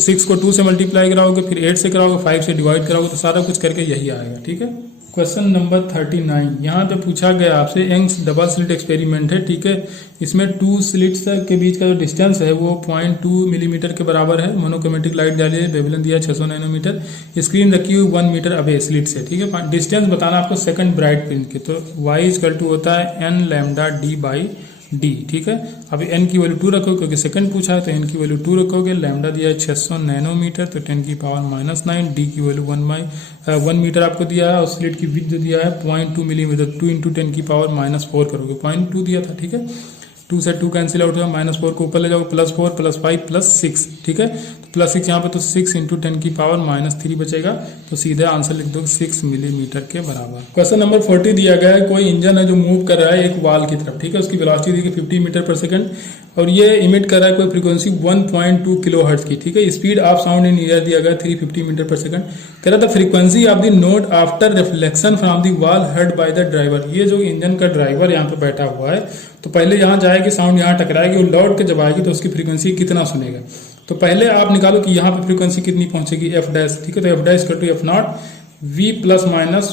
6 को 2 से मल्टीप्लाई कराओगे, फिर 8 से कराओगे, 5 से डिवाइड कराओगे, तो सारा कुछ करके यही आएगा, ठीक है। क्वेश्चन नंबर 39, यहाँ पे पूछा गया आपसे यंग्स डबल स्लिट एक्सपेरिमेंट है, ठीक है, इसमें 2 स्लिट्स के बीच का जो डिस्टेंस है वो 0.2 मिलीमीटर के बराबर है, मोनोक्रोमेटिक लाइट डाली है, वेवलेंथ दिया 600 नैनोमीटर, स्क्रीन रखी हुई 1 मीटर अवे स्लिट से, ठीक है। डिस्टेंस बताना आपको सेकंड ब्राइट प्रिंट की, तो y इक्वल टू होता है n lambda D by D, ठीक है। अब n की वैल्यू 2 रखो क्योंकि सेकंड पूछा है, तो n की वैल्यू 2 रखोगे, लैम्डा दिया है 600 नैनोमीटर, तो 10 की पावर -9, डी की वैल्यू 1 मीटर आपको दिया है, और स्लिट की विड्थ जो दिया है 0.2 मिलीमीटर, 2 × 10 की पावर -4 करोगे, 0.2 दिया था, ठीक है, 2 से 2 कैंसिल आउट हुआ, -4 को ऊपर ले जाओगे, +4 +5 +6, ठीक है, तो +6 यहाँ पे, तो 6 × 10 की पावर -3 बचेगा, तो सीधे आंसर लिख दो 6 मिलीमीटर के बराबर। क्वेश्चन नंबर 40 दिया गया है, कोई इंजन है जो मूव कर रहा है एक वाल की तरफ, ठीक है, उसकी वेलोसिटी दी 50 मीटर पर सेकंड, और ये इमिट कर रहा है कोई फ्रीक्वेंसी 1.2 किलोहर्ट्ज की, ठीक है, speed of sound in air दिया गया 350 मीटर पर सेकंड, कह रहा था frequency of the note after reflection from the wall head by the driver. ये जो इंजन का ड्राइवर यहाँ पे बैठा हुआ है, तो पहले यहाँ जाएगी साउंड, यहाँ टकराएगी, और लौट के जब आएगी तो उसकी फ्रीक्वेंसी कितना सुनेगा, तो पहले आप निकालो कि यहाँ पे फ्रीक्वेंसी कितनी पहुंचेगी, f डैश, ठीक है, तो f dash equal to f0 v plus minus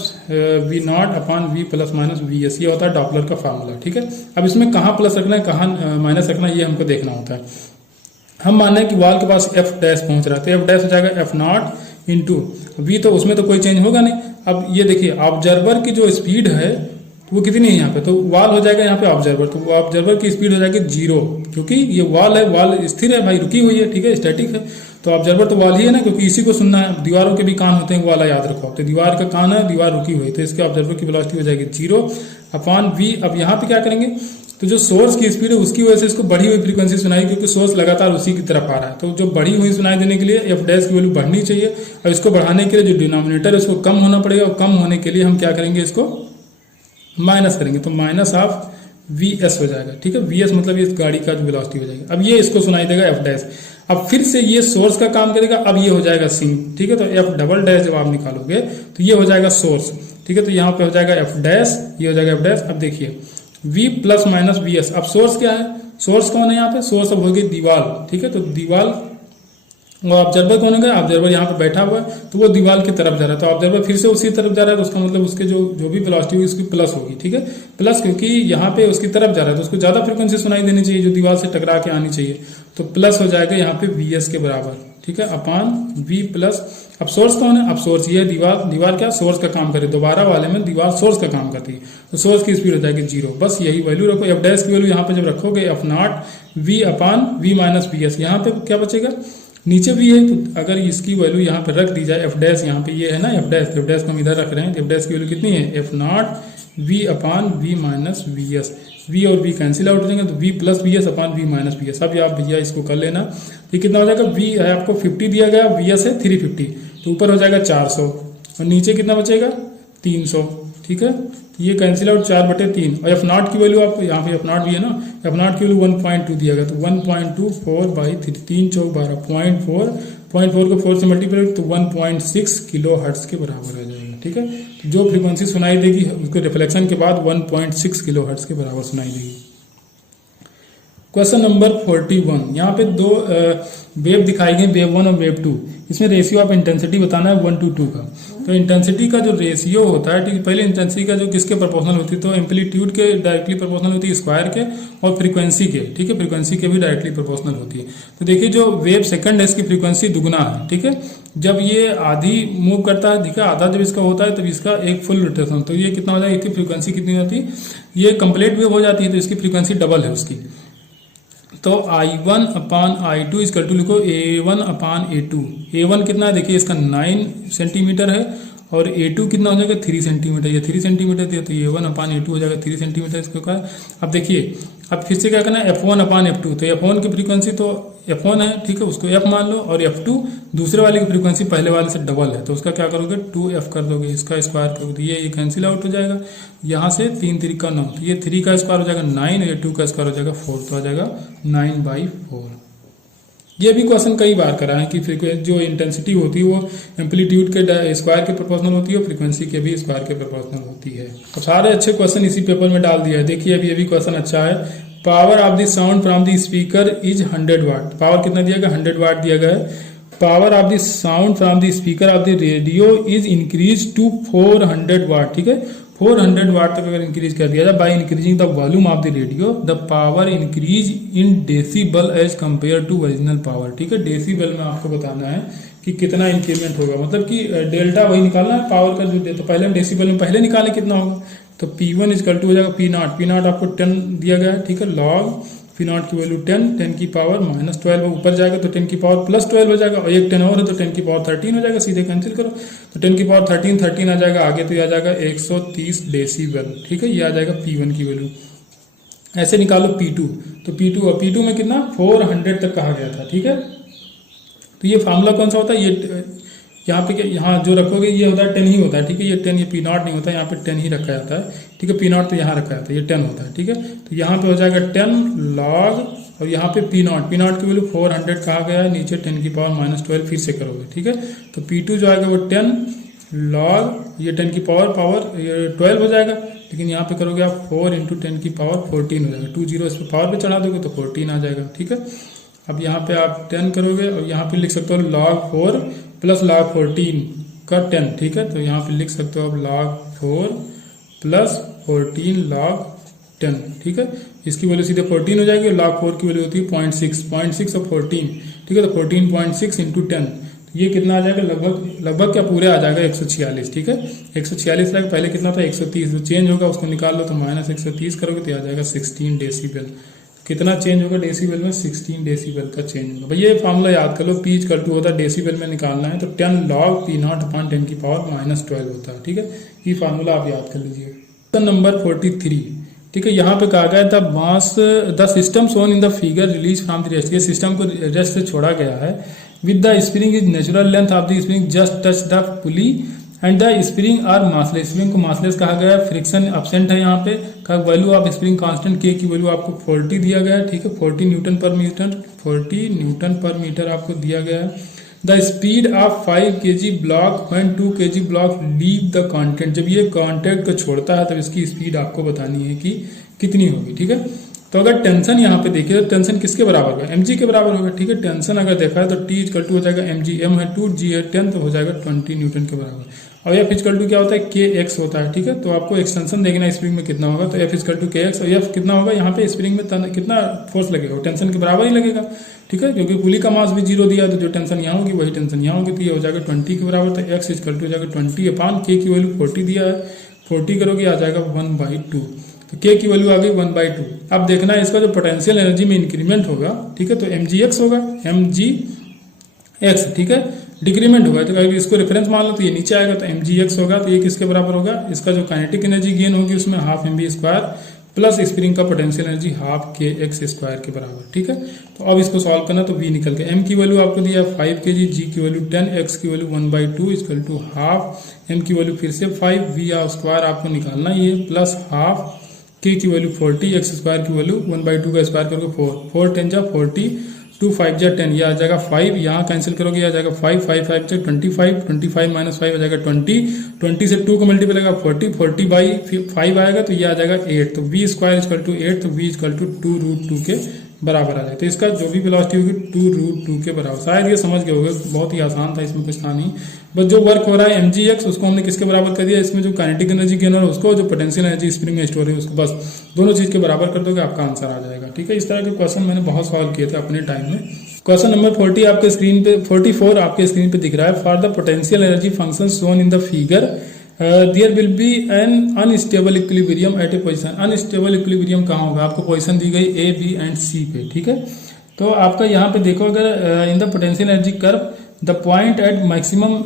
v0 upon v plus minus vs, ये होता है डॉपलर का फार्मूला, ठीक है। अब इसमें कहाँ प्लस रखना है, कहाँ माइनस रखना है, ये हमको देखना होता है। हम मान रहे हैं कि वॉल के पास f डैश पहुंच रहा है, तो f डैश हो जाएगा f0 इंटू v, तो उसमें तो कोई चेंज होगा नहीं। अब ये देखिए ऑब्जर्वर की जो स्पीड है वो कितनी है यहाँ पे, तो वॉल हो जाएगा यहाँ पे ऑब्जर्वर, तो ऑब्जर्वर की स्पीड हो जाएगी 0, क्योंकि ये वॉल है, वॉल स्थिर है भाई, रुकी हुई है, ठीक है, स्टैटिक है, तो ऑब्जर्वर तो वॉल ही है ना, क्योंकि इसी को सुनना है, दीवारों के भी कान होते हैं, वाला याद रखो, तो दीवार का कान है, दीवार रुकी हुई, तो इसके ऑब्जर्वर की वेलोसिटी हो जाएगी 0 अपॉन v। अब यहाँ पे क्या करेंगे, तो जो सोर्स की स्पीड है उसकी वजह से इसको बढ़ी हुई फ्रीक्वेंसी सुनाई, क्योंकि सोर्स लगातार उसी की तरफ आ रहा है, तो जो बढ़ी हुई सुनाई देने के लिए एफ डैश की वैल्यू बढ़नी चाहिए, और इसको बढ़ाने के लिए जो डिनोमिनेटर है उसको कम होना पड़ेगा, और कम होने के लिए हम क्या करेंगे, इसको माइनस करेंगे, तो माइनस ऑफ vs हो जाएगा, ठीक है, vs मतलब इस गाड़ी का जो वेलोसिटी हो जाएगा। अब ये इसको सुनाई देगा f डैश, अब फिर से ये सोर्स का काम करेगा, अब ये हो जाएगा सिंक, ठीक है, तो f डबल डैश जब आप निकालोगे तो ये हो जाएगा सोर्स, ठीक है, तो यहाँ पे हो जाएगा f डैश, ये हो जाएगा f डैश। अब देखिए v प्लस माइनस vs, अब सोर्स क्या है, सोर्स कौन है यहाँ पे, सोर्स अब होगी दीवार, ठीक है, तो दीवार, और ऑब्जर्वर कौन होगा, ऑब्जर्वर यहाँ पे बैठा हुआ है, तो वो दीवार की तरफ जा रहा है, तो ऑब्जर्वर फिर से उसी तरफ जा रहा है, तो उसका मतलब उसके जो भी वेलोसिटी होगी उसकी प्लस होगी, ठीक है, प्लस, क्योंकि यहाँ पे उसकी तरफ जा रहा है तो उसको ज्यादा फ्रीक्वेंसी सुनाई देनी चाहिए जो दीवार से टकरा के आनी चाहिए, तो प्लस हो जाएगा यहाँ पे vs के बराबर, ठीक है, अपॉन v प्लस। अब सोर्स कौन है, अब सोर्स ये दीवार, दीवार क्या सोर्स का काम करे, दोबारा वाले में दीवार सोर्स का काम करती है, तो सोर्स की स्पीड हो जाएगी 0, बस यही वैल्यू रखो। f डैश की वैल्यू यहाँ पे जब रखोगे f0 v upon v minus vs, यहाँ पे क्या बचेगा नीचे भी है, तो अगर इसकी वैल्यू यहाँ पे रख दी जाए एफ डैश, यहाँ पे ये है ना एफ डैश को हम इधर रख रहे हैं, एफ डैश की वैल्यू कितनी है F naught V upon V minus V S, V और वी कैंसिल आउट हो जाएंगे तो V plus V S upon V minus V S. अब आप भैया इसको कर लेना, ये कितना हो जाएगा, वी है आपको 50 दिया गया, वी एस है 350, तो ऊपर हो जाएगा 400 और नीचे कितना बचेगा 300, ठीक है। ये कैंसिल आउट 4/3 और एफ नॉट की वैल्यू आपको यहाँ पे एफ नॉट भी है ना, एफ नॉट की वैल्यू 1.2 दिया गया, तो 1.24/3, 3 चौक 12, 0.4 को 4 से मल्टीप्लाई तो 1.6 किलो हर्ट्ज के बराबर आ जाएगा, ठीक है। तो जो फ्रीक्वेंसी सुनाई देगी उसको रिफ्लेक्शन के बाद 1.6 किलो हर्ट्ज के बराबर सुनाई देगी। क्वेश्चन नंबर 41, यहाँ पे दो वेव दिखाई गई, वेव 1 और वेव 2। इसमें रेशियो ऑफ इंटेंसिटी बताना है 1 to 2 का। तो इंटेंसिटी का जो रेशियो होता है, ठीक, पहले इंटेंसिटी का जो किसके प्रोपोर्शनल होती है, तो एम्पलीट्यूड के डायरेक्टली प्रोपोर्शनल होती है स्क्वायर के, और फ्रीक्वेंसी के, ठीक है, फ्रीक्वेंसी के भी डायरेक्टली प्रोपोर्शनल होती है। तो देखिए जो वेव सेकंड है इसकी फ्रीक्वेंसी दुगना है, ठीक है। जब ये आधी मूव करता है, ठीक है, आधा जब इसका होता है तब इसका एक फुल रोटेशन, तो ये कितना हो जाएगा, इसकी फ्रीक्वेंसी कितनी होती है, ये कंप्लीट वेव हो जाती है तो इसकी फ्रीक्वेंसी डबल है उसकी। तो I1 upon I2 is equal to लिखो A1 अपान A2। A1 कितना है देखिए इसका 9 सेंटीमीटर है और A2 कितना हो जाएगा 3 सेंटीमीटर, ये 3 सेंटीमीटर दिया तो A1 अपान A2 हो जाएगा 3 सेंटीमीटर इसके ऊपर। अब देखिए अब फिर से क्या करना है F1 अपान F2, तो F1 की फ्रीक्वेंसी तो F1 है, ठीक है, उसको F मान लो, और F2 दूसरे वाले की फ्रीक्वेंसी पहले वाले से डबल है तो उसका क्या करोगे 2F कर दोगे, इसका स्क्वायर करोगे, ये कैंसिल आउट हो जाएगा, यहाँ से 3 3 का 9, तो ये 3 का स्क्वायर हो जाएगा 9 और ये 2 का स्क्वायर हो जाएगा 4, तो आ जाएगा 9/4। ये भी क्वेश्चन कई बार करा है कि जो इंटेंसिटी होती है वो एम्पलीट्यूड के स्क्वायर के प्रोपोर्शनल होती है और फ्रीक्वेंसी के भी स्क्वायर के प्रोपोर्शनल होती है। तो सारे अच्छे क्वेश्चन इसी पेपर में डाल दिया है। देखिए अभी ये भी क्वेश्चन अच्छा है, power of the sound from the speaker is 100 watt. Power कितना दिया गया 100 वाट दिया गया है। Power of the sound from the speaker of the radio is increase to 400 watt, ठीक है, 400 वाट तक अगर इंक्रीज कर दिया जाए by increasing the volume of the radio the power increase in decibel as compare to original power, ठीक है। Decibel में आपको बताना है कि कितना इंक्रीमेंट होगा, मतलब कि डेल्टा वही निकालना है पावर का जो, तो पहले हम डेसिबल में पहले निकाले कितना होगा, तो P1 इजकल टू हो जाएगा P0 आपको 10 दिया गया है, ठीक है, लॉग P0 की वैल्यू 10 की पावर -12 ऊपर जाएगा तो 10 की पावर +12 हो जाएगा, और एक 10 और है तो 10 की पावर 13 हो जाएगा, सीधे कैंसिल करो तो 10 की पावर 13 आ जाएगा, आगे तो ये आ जाएगा 130 डेसिबल, ठीक है, ये आ जाएगा P1 की वैल्यू। ऐसे निकालो P2, तो P2 में कितना 400 तक कहा गया था, ठीक है। तो ये फार्मूला कौन सा होता है, ये यहाँ पे यहाँ जो रखोगे ये होता है 10 ही होता है, ठीक है, ये 10, ये P0 नहीं होता, यहाँ पे 10 ही रखा जाता है, ठीक है, P0 तो यहाँ रखा जाता है, ये 10 होता है, ठीक है। तो यहाँ पे हो जाएगा 10 लॉग, और यहाँ पे P0 की वैल्यू 400 कहा गया है, नीचे 10 की पावर -12 फिर से करोगे, ठीक है। तो P2 जो आएगा वो 10 लॉग, ये 10 की पावर ये 12 हो जाएगा, लेकिन यहाँ पे करोगे आप 4 × 10 की पावर 14 हो जाएगा, 2 0 इस पर पावर पे चढ़ा दोगे तो 14 आ जाएगा, ठीक है। अब यहाँ पे आप 10 करोगे और यहाँ पे लिख सकते हो log 4 + log 14 का 10, ठीक है। तो यहाँ पे लिख सकते हो आप log 4 + 14 log 10, ठीक है। इसकी वैल्यू सीधे 14 हो जाएगी, log 4 की वैल्यू होती है 0.6 और 14, ठीक है, तो 14.6 × 10, ये कितना आ जाएगा लगभग क्या पूरे आ जाएगा 146, ठीक है। 146 लाख पहले कितना था 130, जो चेंज होगा उसको निकाल लो तो -130 करोगे तो आ जाएगा 16 डेसिबल। कितना चेंज होगा डेसिबल में 16 डेसिबल का चेंज होगा। भैया ये फार्मूला याद कर लो, P = होता है डेसिबल में निकालना है तो 10 log P0 अपान 10 की पावर -12 होता है, ठीक है। ये फार्मूला आप याद कर लीजिए। क्वेश्चन नंबर 43, ठीक है, यहाँ पे कहा गया था mass the system shown in the figure release from the rest, ये सिस्टम को रेस्ट से छोड़ा गया है with the spring is natural length of the spring just touch the pulley and the spring are massless. Spring को massless कहा गया है, फ्रिक्शन एब्सेंट है यहाँ पे, का value of spring constant K की वैल्यू आपको 40 दिया गया है, ठीक है, 40 न्यूटन पर मीटर आपको दिया गया है। The speed of 5 kg block when 2 kg block leave the content, जब ये कॉन्टेक्ट को छोड़ता है तब इसकी स्पीड आपको बतानी है कि कितनी होगी, ठीक है। तो अगर टेंशन यहाँ पे देखिए तो टेंशन किसके बराबर होगा mg के बराबर होगा, ठीक है। टेंशन अगर देखा है तो T = हो जाएगा mg, m है 2, g है 10 तो हो जाएगा 20 न्यूटन के बराबर। और F = क्या होता है kx होता है, ठीक है। तो आपको एक्सटेंशन देखना है स्प्रिंग में कितना होगा, तो F = kx, और F कितना होगा यहाँ पे स्प्रिंग में कितना फोर्स लगेगा, टेंशन के बराबर ही लगेगा, ठीक है, क्योंकि पुली का मास भी 0 दिया तो जो टेंशन यहाँ होगी वही टेंशन यहाँ होगी, तो ये हो जाएगा 20 के बराबर। तो x = हो जाएगा 20 अपान K की वैल्यू 40 दिया है, 40 करोगे आ जाएगा 1/2, तो K की वैल्यू आ गई 1/2। अब देखना है इसका जो पोटेंशियल एनर्जी में इंक्रीमेंट होगा, ठीक है, तो mgx होगा, mg एक्स, ठीक है, डिक्रीमेंट होगा। तो अगर इसको रेफरेंस मान लो तो ये नीचे आएगा, तो mgx होगा, तो ये किसके बराबर होगा, इसका जो काइनेटिक एनर्जी गेन होगी उसमें half mv square plus spring का potential energy half kx square के बराबर, ठीक है। तो अब इसको सॉल्व करना, तो v निकल के m की वैल्यू आपको दिया है 5 kg, g की वैल्यू 10, x की value 1/2 equal to half, m की वैल्यू फिर से 5, v स्क्वायर आपको निकालना ही है प्लस हाफ, k की वैल्यू 40, x स्क्वायर की वैल्यू 1/2 का स्क्वायर करके 4 10 जा 40, 2 5 जा 10, ये आ जाएगा 5, यहाँ कैंसिल करोगे ये आ जाएगा 5 5 5 जा 25, 25 माइनस 5 आ जाएगा 20, 20 से 2 को मल्टीप्लाई करेगा 40, 40 बाई 5 आएगा तो ये आ जाएगा 8, तो v स्क्वायर इक्वल टू 8, तो v इक्वल टू 2√2 के बराबर आ जाए। तो इसका जो भी वेलोसिटी होगी 2√2 के बराबर। शायद ये समझ गए होगे, बहुत ही आसान था, इसमें कुछ था नहीं। बस जो वर्क हो रहा है mgx उसको हमने किसके बराबर कर दिया, इसमें जो काइनेटिक एनर्जी गेन हो रहा है उसको, जो पोटेंशियल एनर्जी स्प्रिंग में स्टोर है उसको, बस दोनों चीज के बराबर कर दोगे आपका आंसर आ जाएगा, ठीक है। इस तरह के क्वेश्चन मैंने बहुत सॉल्व किए थे अपने टाइम में। क्वेश्चन नंबर 40 आपके स्क्रीन पे 44 आपके स्क्रीन पे दिख रहा है। For the potential energy function shown in the figure there will be an unstable equilibrium at a position. Unstable equilibrium कहाँ होगा, आपको पोजीशन दी गई ए बी एंड सी पे, ठीक है। तो आपका यहाँ पे देखो, अगर in the potential energy curve the point at maximum,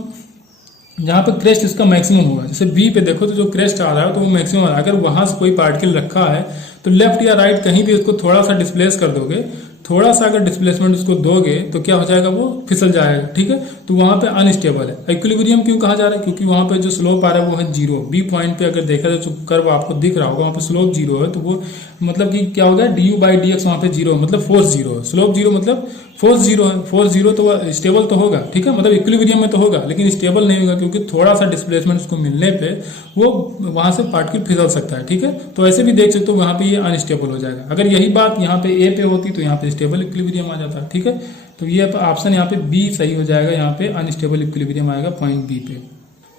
जहाँ पे क्रेस्ट इसका मैक्सिमम होगा, जैसे बी पे देखो तो जो क्रेस्ट आ रहा है तो वो मैक्सिमम आ रहा है। अगर वहां से कोई पार्टिकल रखा है तो लेफ्ट या राइट कहीं भी उसको थोड़ा सा डिस्प्लेस कर दोगे, थोड़ा सा अगर डिस्प्लेसमेंट उसको दोगे तो क्या हो जाएगा, वो फिसल जाएगा, ठीक है। तो वहां पे अनस्टेबल है। इक्विलिब्रियम क्यों कहा जा रहा है, क्योंकि वहां पे जो स्लोप आ रहा है वो है 0। बी पॉइंट पे अगर देखा जाए तो कर्व आपको दिख रहा होगा, वहां पे स्लोप 0 है, तो वो मतलब कि क्या होगा, du/dx वहां पे 0 मतलब फोर्स 0 है, स्लोप 0 मतलब फोर्स 0 है। फोर्स 0 तो वह स्टेबल तो होगा, ठीक है, मतलब इक्विलिब्रियम में तो होगा, लेकिन स्टेबल नहीं होगा, क्योंकि थोड़ा सा डिस्प्लेसमेंट उसको मिलने पे वो वहां से पार्टिकल फिसल सकता है, ठीक है। तो ऐसे भी देख सकते हो, वहां पे ये अनस्टेबल हो जाएगा। अगर यही बात यहाँ पे ए पे होती तो यहाँ पे स्टेबल इक्विलिब्रियम आ जाता, ठीक है। तो ये ऑप्शन यहाँ पे बी सही हो जाएगा, यहाँ पे अनस्टेबल इक्विलिब्रियम आएगा पॉइंट बी पे।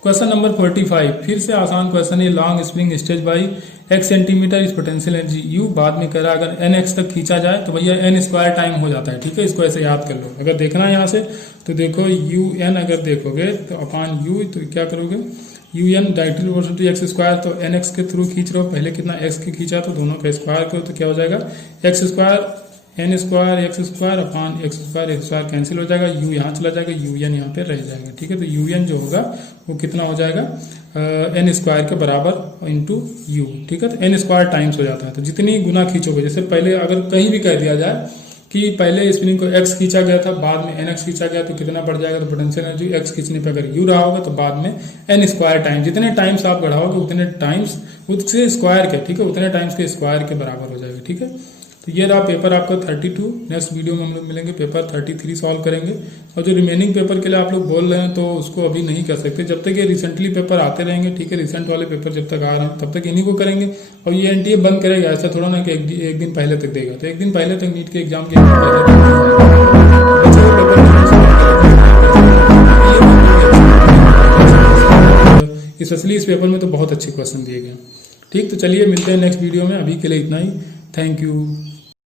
क्वेश्चन नंबर 45 फिर से आसान क्वेश्चन है। Long spring stage by x centimetre इस पोटेंशियल एनर्जी u, बाद में कह रहा है अगर nx तक खींचा जाए तो भैया n स्क्वायर टाइम हो जाता है, ठीक है। इसको ऐसे याद कर लो। अगर देखना है यहाँ से तो देखो un अगर देखोगे तो अपान u, तो क्या करोगे, un directly proportional to x square, तो nx के थ्रू खींच रहे हो, पहले कितना x के खींचा तो दोनों का स्क्वायर करो तो क्या हो जाएगा, x square n square x square upon x square cancel हो जाएगा, u यहाँ चला जाएगा, un यहाँ पे रह जाएगा, ठीक है। तो un जो होगा वो कितना हो जाएगा, n स्क्वायर के बराबर इंटू u, ठीक है। तो n स्क्वायर टाइम्स हो जाता है। तो जितनी गुना खींचोगे, जैसे पहले अगर कहीं भी कह दिया जाए कि पहले स्प्रिंग को x खींचा गया था, बाद में nx खींचा गया, तो कितना बढ़ जाएगा, तो पोटेंशियल एनर्जी x खींचने पे अगर u रहा होगा तो बाद में n स्क्वायर टाइम, जितने टाइम्स आप बढ़ाओगे उतने टाइम्स उसके स्क्वायर के, ठीक है, उतने टाइम्स के स्क्वायर के बराबर हो जाएगा, ठीक है। तो ये रहा पेपर आपका 32। नेक्स्ट वीडियो में हम लोग मिलेंगे, पेपर 33 सॉल्व करेंगे। और जो रिमेनिंग पेपर के लिए आप लोग बोल रहे हैं तो उसको अभी नहीं कर सकते, जब तक ये रिसेंटली पेपर आते रहेंगे, ठीक है। रिसेंट वाले पेपर जब तक आ रहे हैं तब तक इन्हीं को करेंगे। और ये एनटीए बंद करेगा, ऐसा थोड़ा ना कि एक दिन पहले तक देगा। तो एक दिन पहले तक नीट के एग्जाम के स्पेशली इस पेपर में तो बहुत अच्छे क्वेश्चन दिए गए, ठीक। तो चलिए मिलते हैं नेक्स्ट वीडियो में, अभी के लिए इतना ही। Thank you.